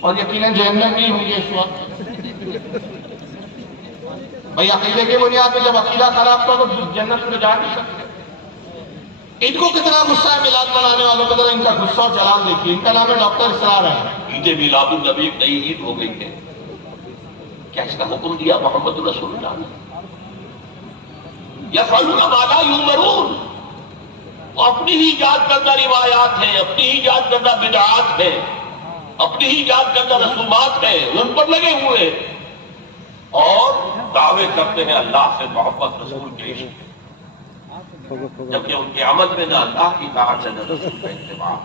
اور یقیناً جہنم میں ہوں گے اس وقت. بھائی عقیدے کے بنیاد پہ جب عقیدہ خراب تو جنت میں جا نہیں سکتے. ان کو کتنا غصہ ہے میلاد منانے والوں کو، ذرا ان کا غصہ اور جلال دیکھیے. ان کا نام ہے ڈاکٹر اسرار ہے. عید میلاد النبی ایک نئی عید ہو گئی ہے. کیا اس کا حکم دیا محمد رسول اللہ نے؟ یفعلون ما لا یؤمرون. وہ اپنی ہی ایجاد کردہ روایات ہیں، اپنی ہی ایجاد کردہ بدعات ہیں، اپنی ہی ایجاد کردہ رسومات ہیں، ان پر لگے ہوئے اور دعوے کرتے ہیں اللہ سے محبت رسول کے عشق، جبکہ ان کے عمل میں نہ اللہ کی اطاعت ہے نہ رسول کا اتباع.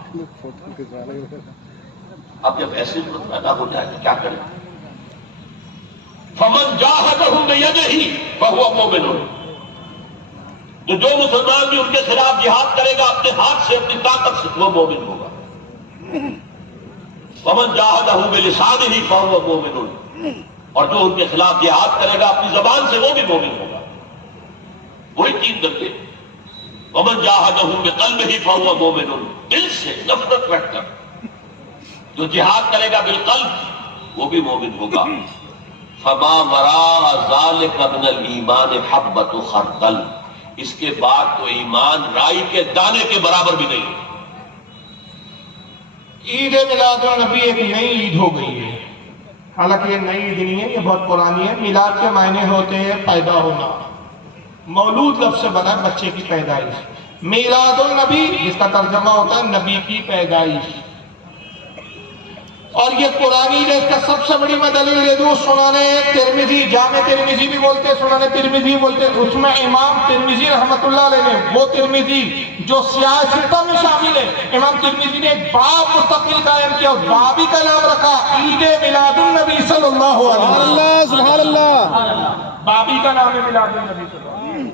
اب جب ایسی ضرورت پیدا ہو جائے تو کیا کریں؟ فمن جاہدہم بیدہ فہو مومن. تو جو مسلمان بھی ان کے خلاف جہاد کرے گا اپنے ہاتھ سے اپنی طاقت سے وہ مومن ہوگا. ومن جاہدہ بلسانہ فہو مومن. اور جو ان کے خلاف جہاد کرے گا اپنی زبان سے وہ بھی مومن ہوگا. وہی تین درجے. ومن جاہدہ بقلبہ فہو مومن. دل سے نفرت رکھ کر جو جہاد کرے گا بالقلب وہ بھی مومن ہوگا. فما وراء ذلک من الایمان حبۃ خردل. اس کے بعد تو ایمان رائی کے دانے کے برابر بھی نہیں. عید میلاد النبی ایک نئی عید ہو گئی ہے. حالانکہ یہ نئی عید نہیں ہے، یہ بہت پرانی ہے. میلاد کے معنی ہوتے ہیں پیدا ہونا. مولود لفظ سے بنا بچے کی پیدائش. میلاد النبی جس کا ترجمہ ہوتا ہے نبی کی پیدائش. اور یہ قرآنی عید ہے. اس کا سب سے بڑی میں دلیل دے دوں، سنن ترمذی، جامع ترمذی بھی بولتے ہیں، سنن ترمذی بولتے ہیں. اس میں امام ترمذی رحمۃ اللہ علیہ نے، وہ ترمذی جو سیاہ ستہ میں شامل ہے، امام ترمذی نے ایک باب مستقل قائم کیا، اس بابی کا نام رکھا عید میلاد النبی صلی اللہ علیہ وسلم. سبحان اللہ. بابی کا نام ہے میلاد النبی صلی اللہ علیہ وسلم.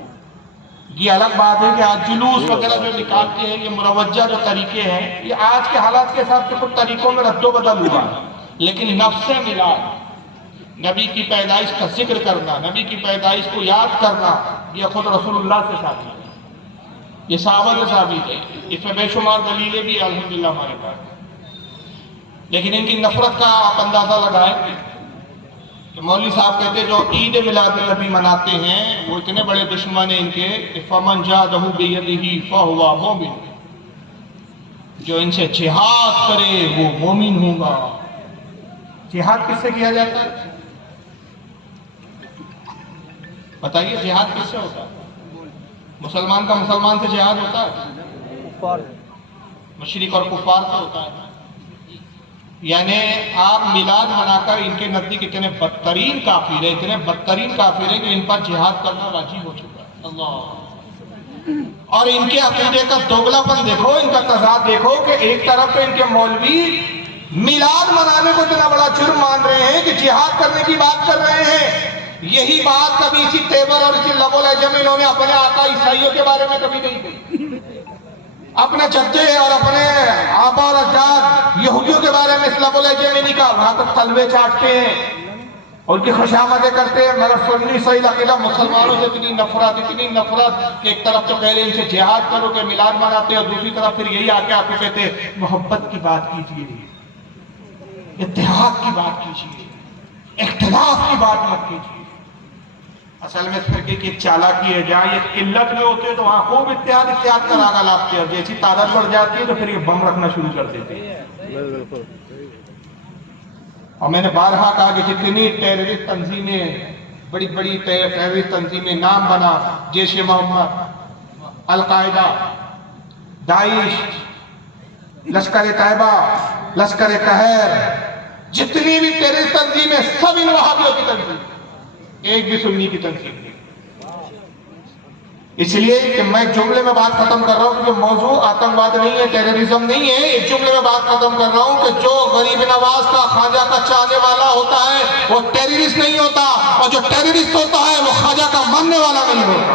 یہ الگ بات ہے کہ آج جلوس وغیرہ جو نکالتے ہیں، یہ مروجہ جو طریقے ہیں، یہ آج کے حالات کے حساب سے کچھ طریقوں میں رد و بدل ہوا ہے. لیکن نفس میلاد، نبی کی پیدائش کا ذکر کرنا، نبی کی پیدائش کو یاد کرنا، یہ خود رسول اللہ سے ثابت ہے، یہ صحابہ سے ثابت ہے. اس میں بے شمار دلیلیں بھی الحمدللہ ہمارے پاس. لیکن ان کی نفرت کا آپ اندازہ لگائیں کہ مولوی صاحب کہتے ہیں جو عید میلاد النبی مناتے ہیں وہ اتنے بڑے دشمن ہیں ان کے کہ فمن جاہدہ بیدہ فہو مومن. جو ان سے جہاد کرے وہ مومن ہوگا. جہاد کس سے کیا جاتا ہے؟ بتائیے جہاد کس سے ہوتا ہے؟ مسلمان کا مسلمان سے جہاد ہوتا ہے؟ مشرک اور کفار سے ہوتا ہے. یعنی آپ میلاد منا کر ان کے نزدیک اتنے بدترین کافر ہیں، اتنے بدترین کافر ہیں کہ ان پر جہاد کرنا واجب ہو چکا ہے. اللہ. اور ان کے عقیدے کا دوگلا پن دیکھو، ان کا تضاد دیکھو کہ ایک طرف ان کے مولوی میلاد منانے کو اتنا بڑا جرم مان رہے ہیں کہ جہاد کرنے کی بات کر رہے ہیں. یہی بات کبھی اسی تیور اور اسی لب و لہجے میں انہوں نے اپنے آقا عیسائیوں کے بارے میں کبھی نہیں کہی. اپنے جدے اور اپنے آبا اور اجداد یہودیوں کے بارے میں اس لب و لہجے میں نہیں کہا. وہاں تک تلوے چاٹتے ہیں، ان کی خوشامدیں کرتے ہیں. مگر سنی صحیح عقیدہ مسلمانوں سے اتنی نفرت کہ ایک طرف تو کہہ رہے ان سے جہاد کرو کہ میلاد مناتے، اور دوسری طرف پھر یہی آ کے آپ کو کہتے محبت کی بات کیجیے، اتحاد کی بات کیجیے، اختلاف کی بات مت کیجیے. اصل میں اس فرقے کی ایک چالاکی ہے، جہاں یہ قلت میں ہوتے تو وہاں خوب اتحاد کا راگا لاپتے ہیں، اور جیسی تعداد بڑھ جاتی ہے تو پھر یہ بم رکھنا شروع کر دیتے ہیں. اور میں نے بارہا کہا کہ جتنی ٹیررسٹ تنظیمیں، بڑی بڑی ٹیررسٹ تنظیمیں نام بنا، جیش محمد، القاعدہ، داعش، لشکر طیبہ، لشکر قہر، جتنی بھی ٹیررسٹ تنظیمیں سب ان وہابیوں کی تنظیم، ایک بھی سنی کی تنظیم نہیں. اس لیے کہ میں جملے میں بات ختم کر رہا ہوں کہ موضوع آتنکواد نہیں ہے، ٹیررزم نہیں ہے. ایک جملے میں بات ختم کر رہا ہوں کہ جو غریب نواز کا، خواجہ کا چاہنے والا ہوتا ہے وہ ٹیررسٹ نہیں ہوتا، اور جو ٹیررسٹ ہوتا ہے وہ خواجہ کا ماننے والا نہیں ہوتا.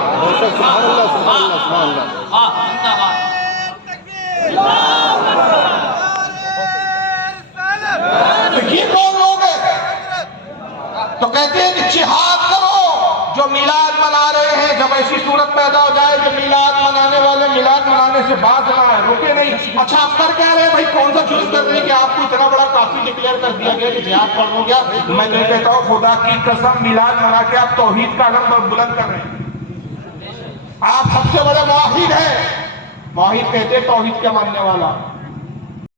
یہ کون لوگ ہیں؟ تو کہتے ہیں کہ جہاد کرو. جو میلاد منا رہے ہیں، اب ایسی صورت پیدا ہو جائے کہ میلاد منانے والے میلاد منانے سے باز نہ آئے، رکے نہیں. اچھا آپ کر کہہ رہے ہیں بھائی، کون سا جرم کر رہے ہیں کہ آپ کو اتنا بڑا کافی ڈکلیئر کر دیا گیا کہ جہاد فرض ہو گیا؟ میں تو کہتا ہوں خدا کی قسم میلاد منا کے آپ توحید کا علم بلند کر رہے ہیں. آپ سب سے بڑے موحد ہیں. موحد کہتے ہیں توحید کا ماننے والا.